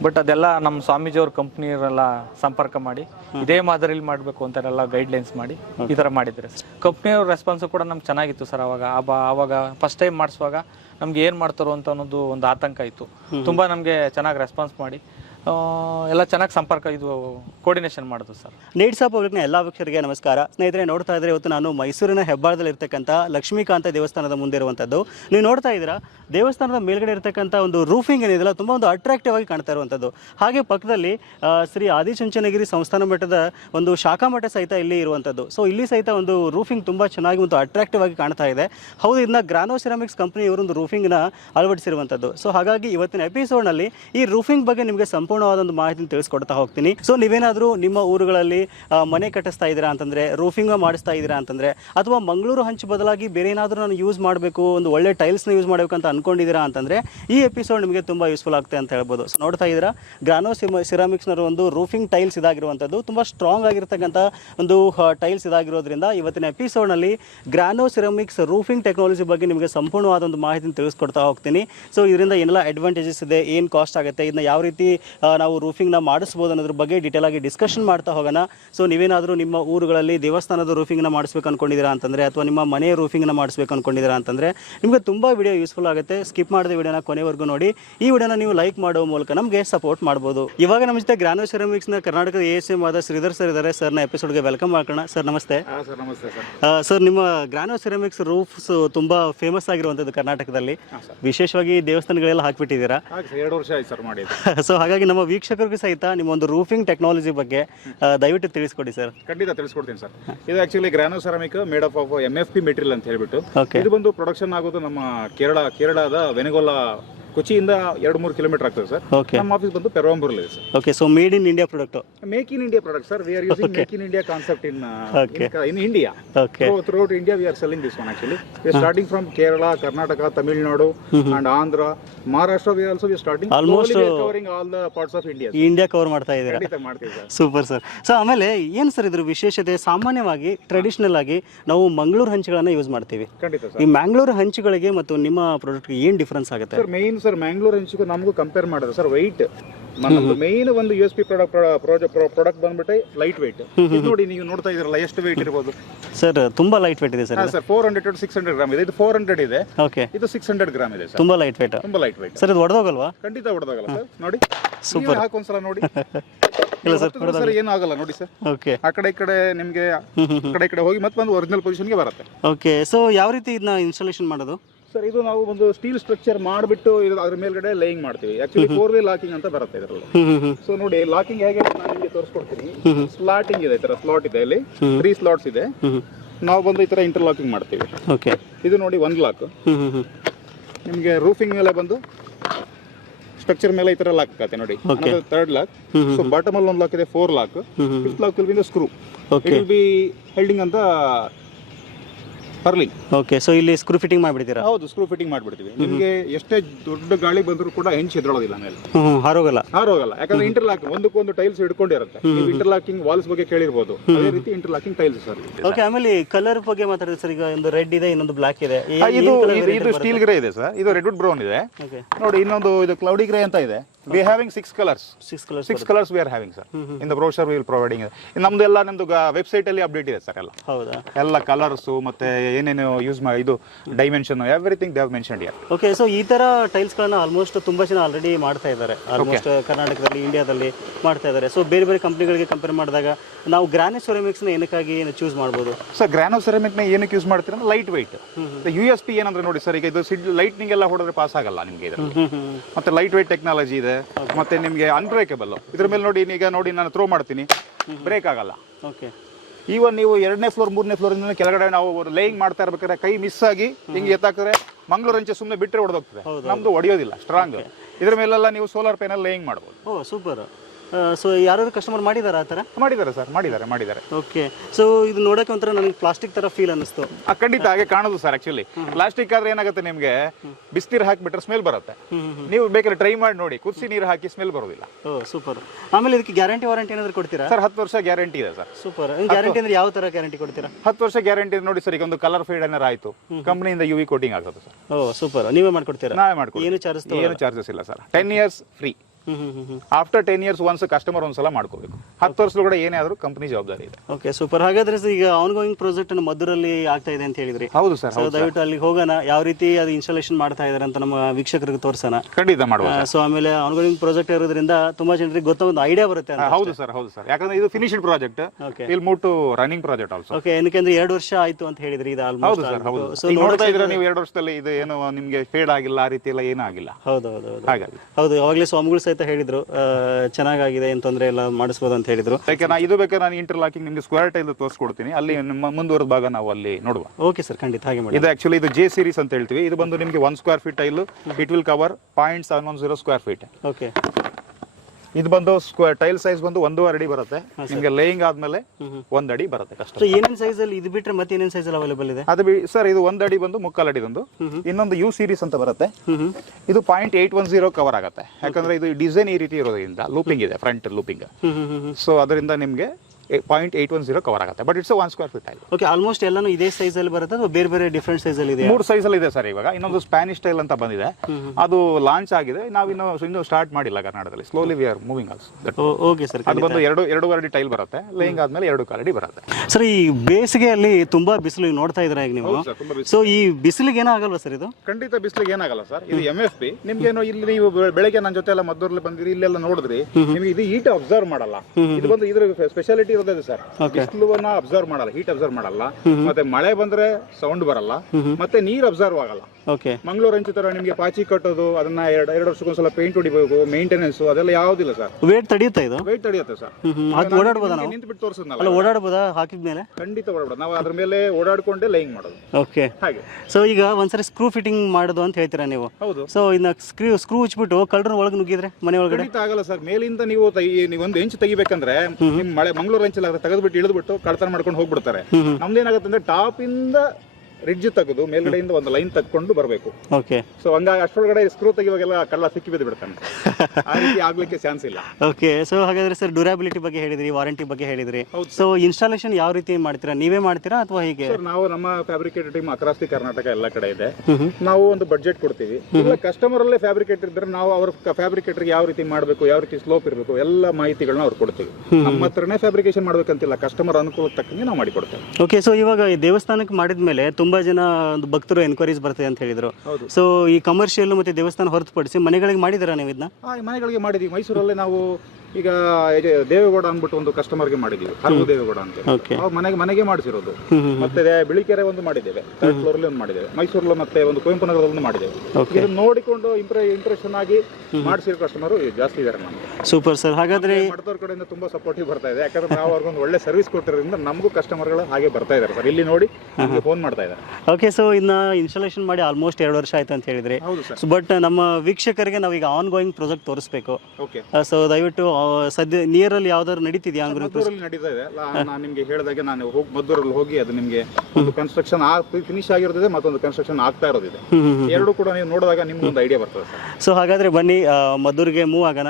ಬಟ್ ಅದೆಲ್ಲ ನಮ್ಮ ಸ್ವಾಮೀಜಿಯವ್ರ ಕಂಪ್ನಿಯವರೆಲ್ಲ ಸಂಪರ್ಕ ಮಾಡಿ ಇದೇ ಮಾದರಿಲಿ ಮಾಡಬೇಕು ಅಂತಾರೆಲ್ಲ ಗೈಡ್ಲೈನ್ಸ್ ಮಾಡಿ ಈ ಥರ ಮಾಡಿದ್ದಾರೆ ಕಂಪ್ನಿಯವ್ರ ರೆಸ್ಪಾನ್ಸು ಕೂಡ ನಮ್ಗೆ ಚೆನ್ನಾಗಿತ್ತು ಸರ್ ಅವಾಗ. ಆ ಬಾ- ಅವಾಗ ಫಸ್ಟ್ ಟೈಮ್ ಮಾಡಿಸುವಾಗ ನಮ್ಗೆ ಏನು ಮಾಡ್ತಾರೋ ಅಂತ ಅನ್ನೋದು ಒಂದು ಆತಂಕ ಇತ್ತು. ತುಂಬ ನಮಗೆ ಚೆನ್ನಾಗಿ ರೆಸ್ಪಾನ್ಸ್ ಮಾಡಿ. ಎಲ್ಲ ಚೆನ್ನಾಗಿ ಸಂಪರ್ಕ, ಇದು ಕೋರ್ಡಿನೇಷನ್ ಮಾಡೋದು ಸರ್. ನೇಡ್ಸಾ ಪಬ್ಲಿಕ್ನ ಎಲ್ಲ ವೀಕ್ಷಕರಿಗೆ ನಮಸ್ಕಾರ. ಸ್ನೇಹಿತರೆ, ನೋಡ್ತಾ ಇದ್ರೆ ಇವತ್ತು ನಾನು ಮೈಸೂರಿನ ಹೆಬ್ಬಾಳದಲ್ಲಿ ಇರ್ತಕ್ಕಂಥ ಲಕ್ಷ್ಮೀಕಾಂತ ದೇವಸ್ಥಾನದ ಮುಂದೆ ಇರುವಂಥದ್ದು. ನೀವು ನೋಡ್ತಾ ಇದ್ದೀರಾ, ದೇವಸ್ಥಾನದ ಮೇಲ್ಗಡೆ ಇರತಕ್ಕಂಥ ಒಂದು ರೂಫಿಂಗ್ ಏನಿದೆಯಲ್ಲ, ತುಂಬ ಒಂದು ಅಟ್ರಾಕ್ಟಿವ್ ಆಗಿ ಕಾಣ್ತಾ ಇರುವಂಥದ್ದು. ಹಾಗೆ ಪಕ್ಕದಲ್ಲಿ ಶ್ರೀ ಆದಿಚುಂಚನಗಿರಿ ಸಂಸ್ಥಾನ ಮಠದ ಒಂದು ಶಾಖಾ ಮಠ ಸಹಿತ ಇಲ್ಲಿ ಇರುವಂಥದ್ದು. ಸೊ ಇಲ್ಲಿ ಸಹಿತ ಒಂದು ರೂಫಿಂಗ್ ತುಂಬ ಚೆನ್ನಾಗಿ ಒಂದು ಅಟ್ರಾಕ್ಟಿವ್ ಆಗಿ ಕಾಣ್ತಾ ಇದೆ. ಹೌದು ಇದನ್ನ ಗ್ರಾನೋ ಸಿರಾಮಿಕ್ಸ್ ಕಂಪನಿ ಇವರೊಂದು ರೂಫಿಂಗ್ನ ಅಳವಡಿಸಿರುವಂಥದ್ದು. ಸೊ ಹಾಗಾಗಿ ಇವತ್ತಿನ ಎಪಿಸೋಡ್ನಲ್ಲಿ ಈ ರೂಫಿಂಗ್ ಬಗ್ಗೆ ನಿಮಗೆ ಸಂಪೂರ್ಣವಾದ ಒಂದು ಮಾಹಿತಿ ತಿಳಿಸ್ಕೊಡ್ತಾ ಹೋಗ್ತೀನಿ. ಸೊ ನೀವೇನಾದರೂ ನಿಮ್ಮ ಊರುಗಳಲ್ಲಿ ಮನೆ ಕಟ್ಟಿಸ್ತಾ ಇದ್ದೀರಾ ಅಂತಂದರೆ ರೂಫಿಂಗ್ ಮಾಡಿಸ್ತಾ ಇದ್ದೀರಾ ಅಂತಂದರೆ, ಅಥವಾ ಮಂಗಳೂರು ಹಂಚು ಬದಲಾಗಿ ಬೇರೆ ಏನಾದರೂ ನಾನು ಯೂಸ್ ಮಾಡಬೇಕು, ಒಂದು ಒಳ್ಳೆ ಟೈಲ್ಸ್ನ ಯೂಸ್ ಮಾಡಬೇಕು ಅಂತ ಅಂದ್ಕೊಂಡಿದ್ದೀರಾ ಅಂತಂದರೆ, ಈ ಎಪಿಸೋಡ್ ನಿಮಗೆ ತುಂಬ ಯೂಸ್ಫುಲ್ ಆಗುತ್ತೆ ಅಂತ ಹೇಳ್ಬೋದು. ಸೊ ನೋಡ್ತಾ ಇದ್ದೀರಾ ಗ್ರಾನೋ ಸಿಮ ಸಿರಾಮಿಕ್ಸ್ನವರು ಒಂದು ರೂಫಿಂಗ್ ಟೈಲ್ಸ್ ಇದಾಗಿರುವಂಥದ್ದು ತುಂಬ ಸ್ಟ್ರಾಂಗ್ ಆಗಿರ್ತಕ್ಕಂಥ ಒಂದು ಟೈಲ್ಸ್ ಇದಾಗಿರೋದ್ರಿಂದ ಇವತ್ತಿನ ಎಪಿಸೋಡ್ನಲ್ಲಿ ಗ್ರಾನೋ ಸಿರಾಮಿಕ್ಸ್ ರೂಫಿಂಗ್ ಟೆಕ್ನಾಲಜಿ ಬಗ್ಗೆ ನಿಮಗೆ ಸಂಪೂರ್ಣವಾದ ಒಂದು ಮಾಹಿತಿನ ತಿಳಿಸ್ಕೊಡ್ತಾ ಹೋಗ್ತೀನಿ. ಸೊ ಇದರಿಂದ ಏನೆಲ್ಲ ಅಡ್ವಾಂಟೇಜಸ್ ಇದೆ, ಏನು ಕಾಸ್ಟ್ ಆಗುತ್ತೆ, ಇದನ್ನ ಯಾವ ರೀತಿ ನಾವು ರೂಫಿಂಗ್ನ ಮಾಡಿಸ್ಬೋದು ಅನ್ನೋದ್ರ ಬಗ್ಗೆ ಡೀಟೇಲ್ ಆಗಿ ಡಿಸ್ಕಷನ್ ಮಾಡ್ತಾ ಹೋಗೋಣ. ಸೊ ನೀವೇನಾದರೂ ನಿಮ್ಮ ಊರುಗಳಲ್ಲಿ ದೇವಸ್ಥಾನದ ರೂಫಿಂಗ್ನ ಮಾಡಿಸ್ಬೇಕು ಅನ್ಕೊಂಡಿದ್ದೀರಾ ಅಂತಂದರೆ ಅಥವಾ ನಿಮ್ಮ ಮನೆಯ ರೂಫಿಂಗ್ನ ಮಾಡಿಸ್ಬೇಕು ಅನ್ಕೊಂಡಿದ್ದೀರಾ ಅಂತಂದರೆ ನಿಮಗೆ ತುಂಬ ವಿಡಿಯೋ ಯೂಸ್ಫುಲ್ ಆಗುತ್ತೆ. ಸ್ಕಿಪ್ ಮಾಡಿದ ವಿಡಿಯೋನ ಕೊನೆವರೆಗೂ ನೋಡಿ. ಈ ವಿಡಿಯೋನ ನೀವು ಲೈಕ್ ಮಾಡುವ ಮೂಲಕ ನಮಗೆ ಸಪೋರ್ಟ್ ಮಾಡ್ಬೋದು. ಇವಾಗ ನಮ್ಮ ಜೊತೆ ಗ್ರಾನೋ ಸೆರಮಿಕ್ಸ್ನ ಕರ್ನಾಟಕದ ಎ ಎಸ್ ಎಂ ಆದ ಶ್ರೀಧರ್ ಸರ್ ಇದ್ದಾರೆ ಸರ್ನ ಎಪಿಸೋಡ್ಗೆ ವೆಲ್ಕಮ್ ಮಾಡ್ಕೋಣ ಸರ್ ನಮಸ್ತೆ. ಸರ್ ನಿಮ್ಮ ಗ್ರಾನೋ ಸೆರಮಿಕ್ಸ್ ರೂಫ್ಸ್ ತುಂಬ ಫೇಮಸ್ ಆಗಿರುವಂಥದ್ದು ಕರ್ನಾಟಕದಲ್ಲಿ. ವಿಶೇಷವಾಗಿ ದೇವಸ್ಥಾನಗಳೆಲ್ಲ ಹಾಕಿಬಿಟ್ಟಿದ್ದೀರಾ? ಎರಡು ವರ್ಷ ಆಯ್ತು ಸರ್ ಮಾಡಿ ಸೊ ಹಾಗಾಗಿ ನಮ್ಮ ವೀಕ್ಷಕರಿಗೂ ಸಹಿತ ನಿಮ್ಮ ಒಂದು ರೂಫಿಂಗ್ ಟೆಕ್ನಾಲಜಿ ಬಗ್ಗೆ ಆ, ದಯವಿಟ್ಟು ತಿಳಿಸ್ಕೊಡಿ ಸರ್ ಖಂಡಿತ ತಿಳಿಸ್ಕೊಡ್ತೀನಿ ಸರ್ ಇದು actually grano ceramic made of of M F P material ಅಂತ ಹೇಳ್ಬಿಟ್ಟು. ಇದು ಬಂದು ಪ್ರೊಡಕ್ಷನ್ ಆಗೋದು ನಮ್ಮ ಕೇರಳ ಕೇರಳದ ವೆನಗೋಲ ಕೊಚ್ಚಿಯಿಂದ ಎರಡು ಮೂರು ಕಿಲೋಮೀಟರ್ ಆಗ್ತದೆ ಸರ್. ಓಕೆ ನಮ್ಮ ಆಫೀಸ್ ಬಂದು ಪೆರೋಂಬೂರಲ್ಲಿ ಇದೆ sir. Okay so made in India product make in India product sir we are using make in India concept in Okay. In India okay throughout India we are selling this one actually we are starting from Kerala Karnataka Tamil Nadu and Andhra Maharashtra we also we starting almost covering all the parts of India India cover ಮಾಡ್ತಾ ಇದ್ದೀರಾ? ಖಂಡಿತ ಮಾಡ್ತೀವಿ sir super sir so ಆಮೇಲೆ ಏನು sir ಇದ್ರ ವಿಶೇಷತೆ? ಸಾಮಾನ್ಯವಾಗಿ traditional ಆಗಿ ನಾವು ಮಂಗಳೂರು ಹಂಚುಗಳನ್ನು ಯೂಸ್ ಮಾಡ್ತೀವಿ. ಖಂಡಿತ ಸರ್ ಈ ಮ್ಯಾಂಗ್ಳೂರು ಹಂಚುಗಳಿಗೆ ಮತ್ತು ನಿಮ್ಮ ಪ್ರಾಡಕ್ಟ್ಗೆ ಏನು ಡಿಫ್ರೆನ್ಸ್ ಆಗುತ್ತೆ? ಸರ್ ಮೇನ್ ಸರ್ ಮ್ಯಾಂಗ್ಳೂರ್ ಹಂಚಿಗೂ ನಮಗೂ ಕಂಪೇರ್ ಮಾಡಿದ್ರೆ. ಸರ್ ವೈಟ್ ನಮ್ಮದು ಮೇನ್ ಒಂದು U S P product product ಬಂದ್ಬಿಟ್ಟು ಲೈಟ್ ವೈಟ್ ನೋಡಿ ನೀವು ನೋಡ್ತಾ ಇದ್ರಲ್ಲ ಎಷ್ಟು ವೈಟ್ ಇರ್ಬೋದು? ಸರ್ ತುಂಬಾ ಲೈಟ್ ವೈಟ್ ಇದೆ sir sir four hundred to six hundred gram ಇದೆ. ಇದು ಫೋರ್ ಹಂಡ್ರೆಡ್ ಇದೆ. ಓಕೆ ಇದು ಸಿಕ್ಸ್ ಹಂಡ್ರೆಡ್ ಗ್ರಾಮ್ ಇದೆ ಸರ್ ತುಂಬ ಲೈಟ್ ವೈಟ್ ತುಂಬಾ ಲೈಟ್ ವೈಟ್ ಸರ್ ಇದು ಹೊಡೆದೋಗಲ್ವಾ ಖಂಡಿತ ಹೊಡೆದಾಗಲ್ಲ ಸರ್ ನೋಡಿ. ಸೂಪರ್ ಹಾಕೊಂದ್ಸಲ ನೋಡಿ. ಇಲ್ಲ ಸರ್ ಸರ್ ಏನೂ ಆಗಲ್ಲ ನೋಡಿ ಸರ್ ಓಕೆ ಆ ಕಡೆ ಈ ಕಡೆ ನಿಮಗೆ ಕಡೆ ಕಡೆ ಹೋಗಿ ಮತ್ತೆ ಬಂದು ಒರಿಜಿನಲ್ ಪೊಸಿಷನ್ಗೆ ಬರುತ್ತೆ. ಓಕೆ ಸೊ ಯಾವ ರೀತಿ ಇದನ್ನ ಇನ್ಸ್ಟಾಲೇಷನ್ ಮಾಡೋದು? ಸರ್ ಇದು ನಾವು ಒಂದು ಸ್ಟೀಲ್ ಸ್ಟ್ರಕ್ಚರ್ ಮಾಡಿಬಿಟ್ಟು ಅದ್ರ ಮೇಲ್ಗಡೆ ಲೈಯಿಂಗ್ ಮಾಡ್ತೀವಿ. ಆಕ್ಚುಲಿ ಫೋರ್ ವೇ ಲಾಕಿಂಗ್ ಅಂತ ಬರುತ್ತೆ ಇದರಲ್ಲಿ. ಸೊ ನೋಡಿ ಲಾಕಿಂಗ್ ಹೇಗೆ ನಾನು ನಿಮಗೆ ತೋರಿಸ್ಕೊಡ್ತೀನಿ. ಸ್ಲಾಟಿಂಗ್ ಇದೆ ಈ ತರ ಸ್ಲಾಟ್ ಇದೆ ಇಲ್ಲಿ ತ್ರೀ ಸ್ಲಾಟ್ಸ್ ಇದೆ. ನಾವು ಬಂದು ಈ ತರ ಇಂಟರ್ಲಾಕಿಂಗ್ ಮಾಡ್ತೀವಿ. ಓಕೆ ಇದು ನೋಡಿ ಒಂದು ಲಾಕ್ ನಿಮ್ಗೆ ರೂಫಿಂಗ್ ಮೇಲೆ ಬಂದು ಸ್ಟ್ರಕ್ಚರ್ ಮೇಲೆ ಈ ತರ ಲಾಕ್ ಆಗುತ್ತೆ ನೋಡಿ. Third third lock so bottom ಅಲ್ಲಿ ಒಂದು ಲಾಕ್ ಇದೆ four lock fifth lock will be screw it will be holding ಅಂತ ಪರ್ಲಿಂಗ್ ಓಕೆ ಸೊ ಇಲ್ಲಿ ಸ್ಕ್ರೂ ಫಿಟ್ಟಿಂಗ್ ಮಾಡಿಬಿಡ್ತೀರಾ? ಹೌದು ಸ್ಕ್ರೂ ಫಿಟ್ಟಿಂಗ್ ಮಾಡಿಬಿಡ್ತೀವಿ. ನಿಮಗೆ ಎಷ್ಟೇ ದೊಡ್ಡ ಗಾಳಿ ಬಂದರೂ ಕೂಡ ಹೆಂಚ್ ಎದ್ರೊಳೋದಿಲ್ಲ ಮೇಲೆ. ಹ್ಞೂ ಹಾರೋಗಲ್ಲ. ಹಾರೋಗಲ್ಲ. ಯಾಕಂದ್ರೆ ಇಂಟರ್ಲಾಕ್ ಒಂದಕ್ಕೊಂದು ಟೈಲ್ಸ್ ಹಿಡ್ಕೊಂಡಿರುತ್ತೆ. ನೀವು ಇಂಟರ್ಲಾಕಿಂಗ್ ವಾಲ್ಸ್ ಬಗ್ಗೆ ಕೇಳಿರ್ಬೋದು. ಅದೇ ರೀತಿ ಇಂಟರ್ಲಾಕಿಂಗ್ ಟೈಲ್ಸ್ ಸರ್ ಓಕೆ ಆಮೇಲೆ ಕಲರ್ ಬಗ್ಗೆ ಮಾತಾಡಿದ್ರೆ ಸರ್ ಈಗ ಒಂದು ರೆಡ್ ಇದೆ ಇನ್ನೊಂದು ಬ್ಲಾಕ್ ಇದೆ. ಇದು ಇದು-? ಸ್ಟೀಲ್ ಗ್ರೇ ಇದೆ ಸರ್. ಇದು ರೆಡ್ ಬ್ರೌನ್ ಇದೆ. ಓಕೆ ನೋಡಿ ಇನ್ನೊಂದು ಇದು ಕ್ಲೌಡಿ ಗ್ರೇ ಅಂತ ಇದೆ. We having six colours six colours six colours we are having sir in the brochure will providing ನಮ್ದು ಎಲ್ಲ ನಮ್ದು ವೆಬ್ಸೈಟ್ ಅಲ್ಲಿ ಅಪ್ಡೇಟ್ ಇದೆ ಸರ್ ಎಲ್ಲ. ಹೌದಾ? ಎಲ್ಲ ಕಲರ್ಸು ಮತ್ತೆ ಏನೇನು ಯೂಸ್ ಮಾಡಿ ಇದು dimension everything they mention year okay so ಈ ತರ ಟೈಲ್ಸ್ಗಳನ್ನ ಆಲ್ಮೋಸ್ಟ್ ತುಂಬಾ ಜನ ಆಲ್ರೆಡಿ ಮಾಡ್ತಾ ಇದ್ದಾರೆ. ಆಲ್ಮೋಸ್ಟ್ ಕರ್ನಾಟಕದಲ್ಲಿ ಇಂಡಿಯಾದಲ್ಲಿ ಮಾಡ್ತಾ ಇದ್ದಾರೆ. ಸೊ ಬೇರೆ ಬೇರೆ ಕಂಪನಿಗಳಿಗೆ ಕಂಪೇರ್ ಮಾಡಿದಾಗ ನಾವು ಗ್ರಾನೋ ಸೆರಾಮಿಕ್ಸ್ನ ಏನಕ್ಕಾಗಿ ಚೂಸ್ ಮಾಡ್ಬೋದು? ಸರ್ ಗ್ರಾನೋ ಸೆರಾಮಿಕ್ನ ಏನಕ್ಕೆ ಯೂಸ್ ಮಾಡ್ತೀರಾ light weight U S P ಏನಂದ್ರೆ ನೋಡಿ ಸರ್ ಈಗ ಇದು ಸಿಡ್ ಲೈಟ್ನಿಂಗ್ ಎಲ್ಲ ಹೊಡೆದ್ರೆ ಪಾಸ್ ಆಗಲ್ಲ ನಿಮಗೆ ಮತ್ತೆ ಲೈಟ್ ವೈಟ್ ಟೆಕ್ನಾಲಜಿ ಇದೆ. ಮತ್ತೆ ನಿಮಗೆ ಅನ್ಬ್ರೇಕೇಬಲ್ ಇದ್ರ ಮೇಲೆ ನೋಡಿ ಈಗ ನೋಡಿ ನಾನು ಥ್ರೋ ಮಾಡ್ತೀನಿ. ಬ್ರೇಕ್ ಆಗಲ್ಲ. ಓಕೆ ಈವನ್ ನೀವು ಎರಡನೇ ಫ್ಲೋರ್ ಮೂರನೇ ಫ್ಲೋರ್ ಇಂದ ಕೆಳಗಡೆ ನಾವು ಲೇಯಿಂಗ್ ಮಾಡ್ತಾ ಇರ್ಬೇಕಾದ್ರೆ ಕೈ ಮಿಸ್ ಆಗಿ ಹಿಂಗೆ ಎತ್ತಾಕಿದ್ರೆ ಮಂಗಳೂರು ಅಂಚೆ ಸುಮ್ಮನೆ ಬಿಟ್ಟರೆ ಹೊಡೆದೋಗ್ತದೆ ನಮ್ದು ಹೊಡೆಯೋದಿಲ್ಲ ಸ್ಟ್ರಾಂಗ್ ಇದ್ರ ಮೇಲೆಲ್ಲ ನೀವು ಸೋಲಾರ್ ಪ್ಯಾನಲ್ ಲೇಯಿಂಗ್ ಮಾಡ್ಬೋದು. ಓ ಸೂಪರ್ ಸೊ ಯಾರು ಕಸ್ಟಮರ್ ಮಾಡಿದಾರ ಆ ತರ ಮಾಡಿದ್ದಾರೆ ಸರ್ ಮಾಡಿದ್ದಾರೆ ಮಾಡಿದ್ದಾರೆ. ಓಕೆ ಸೊ ಇದು ನೋಡಕ್ಕೆ ಒಂಥರ ನನಗೆ ಪ್ಲಾಸ್ಟಿಕ್ ತರ ಫೀಲ್ ಅನ್ನಿಸ್ತು. ಆ, ಖಂಡಿತ ಹಾಗೆ ಕಾಣೋದು ಸರ್ ಆಕ್ಚುಲಿ ಪ್ಲಾಸ್ಟಿಕ್ ಆದ್ರೆ ಏನಾಗುತ್ತೆ ನಿಮ್ಗೆ? ಬಿಸಿನೀರು ಹಾಕಿಬಿಟ್ರೆ ಸ್ಮೆಲ್ ಬರುತ್ತೆ. ನೀವು ಬೇಕಾದ್ರೆ ಟ್ರೈ ಮಾಡಿ ನೋಡಿ ಕುದಿಸಿ ನೀರು ಹಾಕಿ ಸ್ಮೆಲ್ ಬರೋದಿಲ್ಲ. ಓ ಸೂಪರ್ ಆಮೇಲೆ ಇದಕ್ಕೆ ಗ್ಯಾರಂಟಿ ವಾರಂಟಿ ಏನಾದ್ರು ಕೊಡ್ತೀರಾ? ಸರ್ ಹತ್ತು ವರ್ಷ ಗ್ಯಾರಂಟಿ ಇದೆ ಸರ್. ಸೂಪರ್ ಗ್ಯಾರಂಟಿ ಅಂದ್ರೆ ಯಾವ ತರ ಗ್ಯಾರಂಟಿ ಕೊಡ್ತೀರಾ? ಹತ್ತು ವರ್ಷ ಗ್ಯಾರಂಟಿ ನೋಡಿ ಸರ್ ಈಗ ಒಂದು ಕಲರ್ ಫೇಡ್ ಏನಾರು ಆಯ್ತು ಕಂಪನಿಯಿಂದ ಯು ವಿ ಕೋಟಿಂಗ್ ಆಗುತ್ತೆ ಸರ್. ಓ ಸೂಪರ್ ನೀವೇ ಮಾಡ್ಕೊಡ್ತೀರಾ? ನಾವೇ ಮಾಡ್ಕೊಡ್ತೀವಿ. ಏನು ಚಾರ್ಜಸ್ ಏನು ಚಾರ್ಜಸ್ ಇಲ್ಲ sir. Ten years free after ten years once customer ಒಂದ್ಸಲ ಮಾಡ್ಕೋಬೇಕು. ಹತ್ತು ವರ್ಷದೊಳಗಡೆ ಏನೇ ಆದ್ರೂ ಕಂಪನಿ ಜವಾಬ್ದಾರಿ ಇದೆ. ಓಕೆ ಸೂಪರ್ ಹಾಗಾದ್ರೆ ಈಗ ಆನ್ ಗೋಯಿಂಗ್ ಪ್ರಾಜೆಕ್ಟ್ ಅನ್ನು ಮದ್ದೂರಲ್ಲಿ ಆಗ್ತಾ ಇದೆ ಅಂತ ಹೇಳಿದ್ರಿ. ಹೌದು ಸರ್ ದಯವಿಟ್ಟು ಅಲ್ಲಿ ಹೋಗೋಣ. ಯಾವ ರೀತಿ ಅದು ಇನ್ಸ್ಟಾಲೇಷನ್ ಮಾಡ್ತಾ ಇದಾರೆ ಅಂತ ನಮ್ಮ ವೀಕ್ಷಕರಿಗೆ ತೋರಿಸೋಣ. ಖಂಡಿತ ಮಾಡುವ ಸೊ ಆಮೇಲೆ ಆನ್ ಗೋಯಿಂಗ್ ಪ್ರಾಜೆಕ್ಟ್ ಇರೋದ್ರಿಂದ ತುಂಬಾ ಜನರಿಗೆ ಗೊತ್ತ ಒಂದು ಐಡಿಯಾ ಬರುತ್ತೆ ಹೌದು ಸರ್ ಹೌದು ಸರ್. ಯಾಕಂದ್ರೆ ಇದು ಫಿನಿಶ್ಡ್ ಪ್ರಾಜೆಕ್ಟ್ ಓಕೆ ಮೂಟು ರನ್ನಿಂಗ್ ಪ್ರಾಜೆಕ್ಟ್ ಆಲ್ಸೋ ಓಕೆ ಏನಕ್ಕೆ ಎರಡು ವರ್ಷ ಆಯ್ತು ಅಂತ ಹೇಳಿದ್ರಿ ಇದು ಹೌದು ಸರ್ ಹೌದು ಸೊ ನೋಡ್ತಾ ಇದ್ರೆ ನೀವು ಎರಡು ವರ್ಷದಲ್ಲಿ ಇದು ಏನು ನಿಮಗೆ ಫೇಡ್ ಆಗಿಲ್ಲ ಆ ರೀತಿ ಎಲ್ಲ ಏನೂ ಆಗಿಲ್ಲ. ಹೌದು ಹೌದು ಹೌದು. ಹಾಗಾಗಿ ಹೌದು ಅವಾಗಲೇ ಸ್ವಾಮಿಗಳು ಸಹಿತ ಹೇಳಿದ್ರು. ಆ, ಚೆನ್ನಾಗಾಗಿದೆ ಏನು ತೊಂದರೆ ಇಲ್ಲ ಮಾಡಿಸ್ಬೋದು ಅಂತ ಹೇಳಿದ್ರು. ನಾ ಇದು ಬೇಕಾದ್ರೆ ನಾನು ಇಂಟರ್ ಲಾಕಿಂಗ್ ನಿಮ್ಗೆ ಸ್ಕ್ವೇರ್ ಟೈಲ್ ತೋರಿಸ್ಕೊಡ್ತೀನಿ. ಅಲ್ಲಿ ನಿಮ್ಮ ಮುಂದುವರೆದ ಭಾಗ ನಾವು ಅಲ್ಲಿ ನೋಡುವ. ಓಕೆ ಸರ್ ಖಂಡಿತ ಹಾಗೆ ಮಾಡಿ. ಇದು ಆಕ್ಚುಲಿ ಇದು ಜೆ ಸೀರೀಸ್ ಅಂತ ಹೇಳ್ತೀವಿ. ಇದು ಬಂದು ನಿಮಗೆ one square feet tile it will cover point seven one zero square feet okay ಇದು ಬಂದು ಸ್ಕ್ವೇರ್ ಟೈಲ್ ಸೈಜ್ ಬಂದು ಒಂದೂವರೆ ಅಡಿ ಬರುತ್ತೆ. ನಿಮಗೆ ಲೇಯಿಂಗ್ ಆದ್ಮೇಲೆ ಒಂದ್ ಅಡಿ ಬರುತ್ತೆ ಕಷ್ಟ ಏನೇನ್ ಏನೇನು ಅಲ್ಲಿ ಇದು ಬಿಟ್ರೆ ಮತ್ತೆ ಏನೇನ್ ಸೈಜ್ ಅಲ್ಲಿ ಅವೈಲೇಬಲ್ ಇದೆ? ಅದು ಸರ್ ಇದು ಒಂದ್ ಅಡಿ ಬಂದು ಮುಕ್ಕಾಲ್ ಅಡಿ ಒಂದು ಇನ್ನೊಂದು ಯು ಸೀರೀಸ್ ಅಂತ ಬರುತ್ತೆ. ಇದು point eight one zero cover ಆಗುತ್ತೆ. ಯಾಕಂದ್ರೆ ಇದು ಡಿಸೈನ್ ಈ ರೀತಿ ಇರೋದ್ರಿಂದ ಲೂಪಿಂಗ್ ಇದೆ ಫ್ರಂಟ್ ಲೂಪಿಂಗ್ ಸೊ ಅದರಿಂದ ನಿಮಗೆ point eight one zero cover ಆಗುತ್ತೆ. But it's one square feet ಆಗಿದೆ ಓಕೆ ಆಲ್ಮೋಸ್ಟ್ ಎಲ್ಲಾನು ಇದೇ ಸೈಜಲ್ಲಿ ಬರುತ್ತೆ ಅಥವಾ ಬೇರೆ ಬೇರೆ ಡಿಫ್ರೆಂಟ್ ಅಲ್ಲಿ ಇದೆ ಮೂರು ಸೈಜ್ ಅಲ್ಲಿ ಇದೆ ಸರ್ ಇವಾಗ. ಇನ್ನೊಂದು ಸ್ಪ್ಯಾನಿಶ್ ಸ್ಟೈಲ್ ಅಂತ ಬಂದಿದೆ. ಅದು ಲಾಂಚ್ ಆಗಿದೆ. ನಾವು ಇನ್ನು ಇನ್ನು ಸ್ಟಾರ್ಟ್ ಮಾಡಿಲ್ಲ ಕರ್ನಾಟಕದಲ್ಲಿ. Slowly we are moving also okay sir ಅದು ಬಂದು ಎರಡು ಎರಡೂವರೆ ಟೈಲ್ ಬರುತ್ತೆ. ಲೇಯಿಂಗ್ ಆದ್ಮೇಲೆ ಎರಡು ಕರಡಿ ಬರುತ್ತೆ. ಸರ್ ಈ ಬೇಸಿಗೆಯಲ್ಲಿ ತುಂಬಾ ಬಿಸಿಲು ಈಗ ನೋಡ್ತಾ ಇದ್ರೆ ಈಗ ನೀವು? ಸೊ ಈ ಬಿಸಿಲಿಗೆ ಏನಾಗಲ್ವಾ ಸರ್ ಇದು? ಖಂಡಿತ ಬಿಸಿಲಿಗೆ ಏನಾಗಲ್ಲ ಸರ್ ಇದು ಎಂ ಎಫ್ ಪಿ ನಿಮ್ಗೇನು ಇಲ್ಲಿ ನೀವು ಬೆಳಗ್ಗೆ ನನ್ನ ಜೊತೆ ಎಲ್ಲ ಮದ್ದೂರಲ್ಲಿ ಬಂದಿರಿ ಇಲ್ಲೆಲ್ಲ ನೋಡಿದ್ರಿ. ನಿಮಗೆ ಇದು ಹೀಟ್ ಅಬ್ಸರ್ವ್ ಮಾಡಲ್ಲ. ಇದು ಬಂದು ಇದ್ರ ಸ್ಪೆಷಾಲಿಟಿ ಇರೋದೇ ಸರ್. ಬಿಸಿಲುವನ್ನ ಅಬ್ಸರ್ವ್ ಮಾಡಲ್ಲ ಹೀಟ್ ಅಬ್ಸರ್ವ್ ಮಾಡಲ್ಲ. ಮತ್ತೆ ಮಳೆ ಬಂದ್ರೆ ಸೌಂಡ್ ಬರಲ್ಲ. ಮತ್ತೆ ನೀರ್ ಅಬ್ಸರ್ವ್ ಆಗಲ್ಲ. ಓಕೆ ಮಂಗಳೂರು ಹಂಚು ತರ ನಿಮಗೆ ಪಾಚಿ ಕಟ್ಟೋದು ಅದನ್ನ ಎರಡ್ ಎರಡು ವರ್ಷಕ್ಕೊಂದ್ಸಲ ಪೇಂಟ್ ಹೊಡಿಬೇಕು ಮೇಂಟೆನೆನ್ಸ್ ಅದೆಲ್ಲ ಯಾವುದಿಲ್ಲ ಸರ್. ವೇಟ್ ತಡಿಯುತ್ತೆ ಇದು? ವೇಟ್ ತಡೆಯುತ್ತೆ ಸರ್. ಅದು ಓಡಾಡ್ಬೋದಾ ನಾವು? ನಿಂತು ಬಿಟ್ಟು ಓಡಾಡ್ಬೋದಾ ಹಾಕಿದ್ಮೇಲೆ ಖಂಡಿತ ಓಡಾಡ ನಾವು ಅದ್ರ ಮೇಲೆ ಓಡಾಡ್ಕೊಂಡೇ ಲೈನ್ ಮಾಡೋದು. ಓಕೆ ಹಾಗೆ. ಸೊ ಈಗ ಒಂದ್ಸರಿ ಸ್ಕ್ರೂ ಫಿಟ್ಟಿಂಗ್ ಮಾಡೋದು ಅಂತ ಹೇಳ್ತೀರಾ ನೀವು? ಹೌದು. ಸೊ ಇನ್ನ ಸ್ಕ್ರೂ ಸ್ಕ್ರೂ ಹಚ್ಬಿಟ್ಟು ಕಳ್ಳರ ಒಳಗೆ ನುಗ್ಗಿದ್ರೆ ಮನೆ ಒಳಗಡೆ? ಖಂಡಿತ ಆಗಲ್ಲ ಸರ್. ಮೇಲಿಂದ ನೀವು ನೀವು ಒಂದು ಇಂಚ್ ತೆಗಿಬೇಕಂದ್ರೆ ನಿಮ್ ಮಳೆ ಮಂಗಳೂರು ಇಂಚಲ್ಲ ತೆಗೆದ್ಬಿಟ್ಟು ಇಳಿದ್ಬಿಟ್ಟು ಕಳ್ತನ ಮಾಡ್ಕೊಂಡು ಹೋಗ್ಬಿಡ್ತಾರೆ. ನಮ್ದೇನಾಗುತ್ತೆ ಅಂದ್ರೆ ಟಾಪ್ ಇಂದ ರಿಡ್ಜ್ ತೆಗೆದು ಮೇಲ್ಗಡೆಯಿಂದ ಒಂದು ಲೈನ್ ತಕ್ಕೊಂಡು ಬರಬೇಕು. ಓಕೆ ಸೊ ಹಂಗಾಗಿ ಅಷ್ಟೊಳಗಡೆ ಸ್ಕ್ರೂ ತೆಗಿವಾಗೆಲ್ಲ ಕಳ್ಳ ಸಿಕ್ಕಿ ಬಿದ್ದು ಬಿಡ್ತಾನೆ ಆ ರೀತಿ ಆಗ್ಲಿಕ್ಕೆ ಚಾನ್ಸ್ ಇಲ್ಲ. ಓಕೆ ಸೊ ಹಾಗಾದ್ರೆ ಸರ್ ಡ್ಯೂರಾಬಿಲಿಟಿ ಬಗ್ಗೆ ಹೇಳಿದ್ರಿ ವಾರಂಟಿ ಬಗ್ಗೆ ಹೇಳಿದ್ರಿ. ಹೌದು ಸೊ ಇನ್ಸ್ಟಾಲೇಷನ್ ಯಾವ ರೀತಿ ಮಾಡ್ತೀರಾ? ನೀವೇ ಮಾಡ್ತೀರಾ ಅಥವಾ ಹೀಗೆ? ಸರ್ ನಾವು ನಮ್ಮ ಫ್ಯಾಬ್ರಿಕೇಟರ್ ಟೀಮ್ ಅಕ್ರಾಸ್ತಿ ಕರ್ನಾಟಕ ಎಲ್ಲ ಕಡೆ ಇದೆ. ನಾವು ಒಂದು ಬಜೆಟ್ ಕೊಡ್ತೀವಿ. ಇಲ್ಲ ಕಸ್ಟಮರ್ ಅಲ್ಲೇ ಫ್ಯಾಬ್ರಿಕೇಟರ್ ಇದ್ರೆ ನಾವು ಅವ್ರ ಫ್ಯಾಬ್ರಿಕೇಟರ್ ಯಾವ ರೀತಿ ಮಾಡಬೇಕು ಯಾವ ರೀತಿ ಸ್ಲೋಪ್ ಇರಬೇಕು ಎಲ್ಲ ಮಾಹಿತಿಗಳನ್ನ ಅವ್ರು ಕೊಡ್ತೀವಿ. ನಮ್ಮ ಹತ್ರನೇ ಫ್ಯಾಬ್ರಿಕೇಶನ್ ಮಾಡ್ಬೇಕಂತಿಲ್ಲ ಕಸ್ಟಮರ್ ಅನುಕೂಲಕ್ಕೆ ತಕ್ಕಂಗೆ ನಾವು ಮಾಡಿಕೊಡ್ತೇವೆ. ಓಕೆ ಸೊ ಇವಾಗ ದೇವಸ್ಥಾನಕ್ಕೆ ಮಾಡಿದ್ಮೇಲೆ ತುಂಬಾ ಜನ ಒಂದು ಭಕ್ತರು ಎನ್ಕ್ವೈರೀಸ್ ಬರ್ತದೆ ಅಂತ ಹೇಳಿದ್ರು. ಹೌದು. ಸೊ ಈ ಕಮರ್ಷಿಯಲ್ ಮತ್ತೆ ದೇವಸ್ಥಾನ ಹೊರತುಪಡಿಸಿ ಮನೆಗಳಿಗೆ ಮಾಡಿದಾರ ನೀವು ಇದನ್ನ ಆ, ಈ ಮನೆಗಳಿಗೆ ಮಾಡಿದೀವಿ. ಮೈಸೂರಲ್ಲೇ ನಾವು ಈಗ ಇದು ದೇವೇಗೌಡ ಅಂದ್ಬಿಟ್ಟು ಒಂದು ಕಸ್ಟಮರ್ಗೆ ಮಾಡಿದೀವಿ. ಹರವು ದೇವೇಗೌಡ ಅಂತ. ಅವ್ರು ಮನೆಗೆ ಮನೆಗೆ ಮಾಡಿಸಿರೋದು. ಮತ್ತೆ ಬಿಳಿಕೆರೆ ಒಂದು ಮಾಡಿದ್ದೇವೆ. ಥರ್ಡ್ ಫ್ಲೋರ್ ಒಂದು ಮಾಡಿದ್ದೇವೆ. ಮೈಸೂರಲ್ಲಿ ಮತ್ತೆ ಒಂದು ಕುವೆಂಪು ನಗರದಲ್ಲಿ ಒಂದು ಮಾಡಿದ್ದೇವೆ. ಇದನ್ನ ನೋಡಿಕೊಂಡು ಇಂಪ್ರೆ ಇಂಪ್ರೆಷನ್ ಆಗಿ ಮಾಡಿಸಿರೋ ಕಸ್ಟಮರ್ ಜಾಸ್ತಿ ಇದ್ದಾರೆ ನಮಗೆ. ಸೂಪರ್ ಸರ್ ಹಾಗಾದ್ರೆ ಮಾಡಿದವ್ರ ಕಡೆಯಿಂದ ತುಂಬಾ ಸಪೋರ್ಟಿವ್ ಬರ್ತಾ ಇದೆ. ಯಾಕಂದ್ರೆ ನಾವು ಅವ್ರಿಗೊಂದು ಒಳ್ಳೆ ಸರ್ವಿಸ್ ಕೊಟ್ಟಿರೋದ್ರಿಂದ ನಮಗೂ ಕಸ್ಟಮರ್ಗಳು ಹಾಗೆ ಬರ್ತಾ ಇದ್ದಾರೆ ಸರ್ ಇಲ್ಲಿ ನೋಡಿ ನಮಗೆ ಫೋನ್ ಮಾಡ್ತಾ ಇದ್ದಾರೆ ಓಕೆ ಸೊ ಇನ್ನ ಇನ್ಸ್ಟಾಲೇಷನ್ ಮಾಡಿ ಆಲ್ಮೋಸ್ಟ್ ಎರಡು ವರ್ಷ ಆಯ್ತು ಅಂತ ಹೇಳಿದ್ರೆ. ಹೌದು ಸರ್ ಬಟ್ ನಮ್ಮ ವೀಕ್ಷಕರಿಗೆ ನಾವೀಗ ಆನ್ ಗೋಯಿಂಗ್ ಪ್ರಾಜೆಕ್ಟ್ ತೋರಿಸಬೇಕು ಓಕೆ ಸೊ ದಯವಿಟ್ಟು ಸದ್ಯ ನಿಯರಲ್ಲಿ ಯಾವ್ದಾದ್ರು ನಡೀತಿದ್ಯಾ ಮದ್ದೂರಲ್ಲಿ ನಡೀತಾ ಇದೆ. ನಾನು ನಿಮ್ಗೆ ಹೇಳಿದಾಗ ನಾನು ಹೋಗಿ ಮದ್ದೂರಲ್ಲಿ ಹೋಗಿ ಅದು ನಿಮ್ಗೆ ಒಂದು ಕನ್ಸ್ಟ್ರಕ್ಷನ್ ಫಿನಿಶ್ ಆಗಿರೋದಿದೆ ಮತ್ತೊಂದು ಕನ್ಸ್ಟ್ರಕ್ಷನ್ ಆಗ್ತಾ ಇರೋದಿದೆ. ಎರಡು ಕೂಡ ನೀವು ನೋಡಿದಾಗ ನಿಮ್ಗೆ ಒಂದು ಐಡಿಯಾ ಬರ್ತದೆ ಸರ್. ಸೊ ಹಾಗಾದ್ರೆ ಬನ್ನಿ ಆ, ಮದ್ದೂರಿಗೆ ಮೂವ್ ಆಗೋಣ.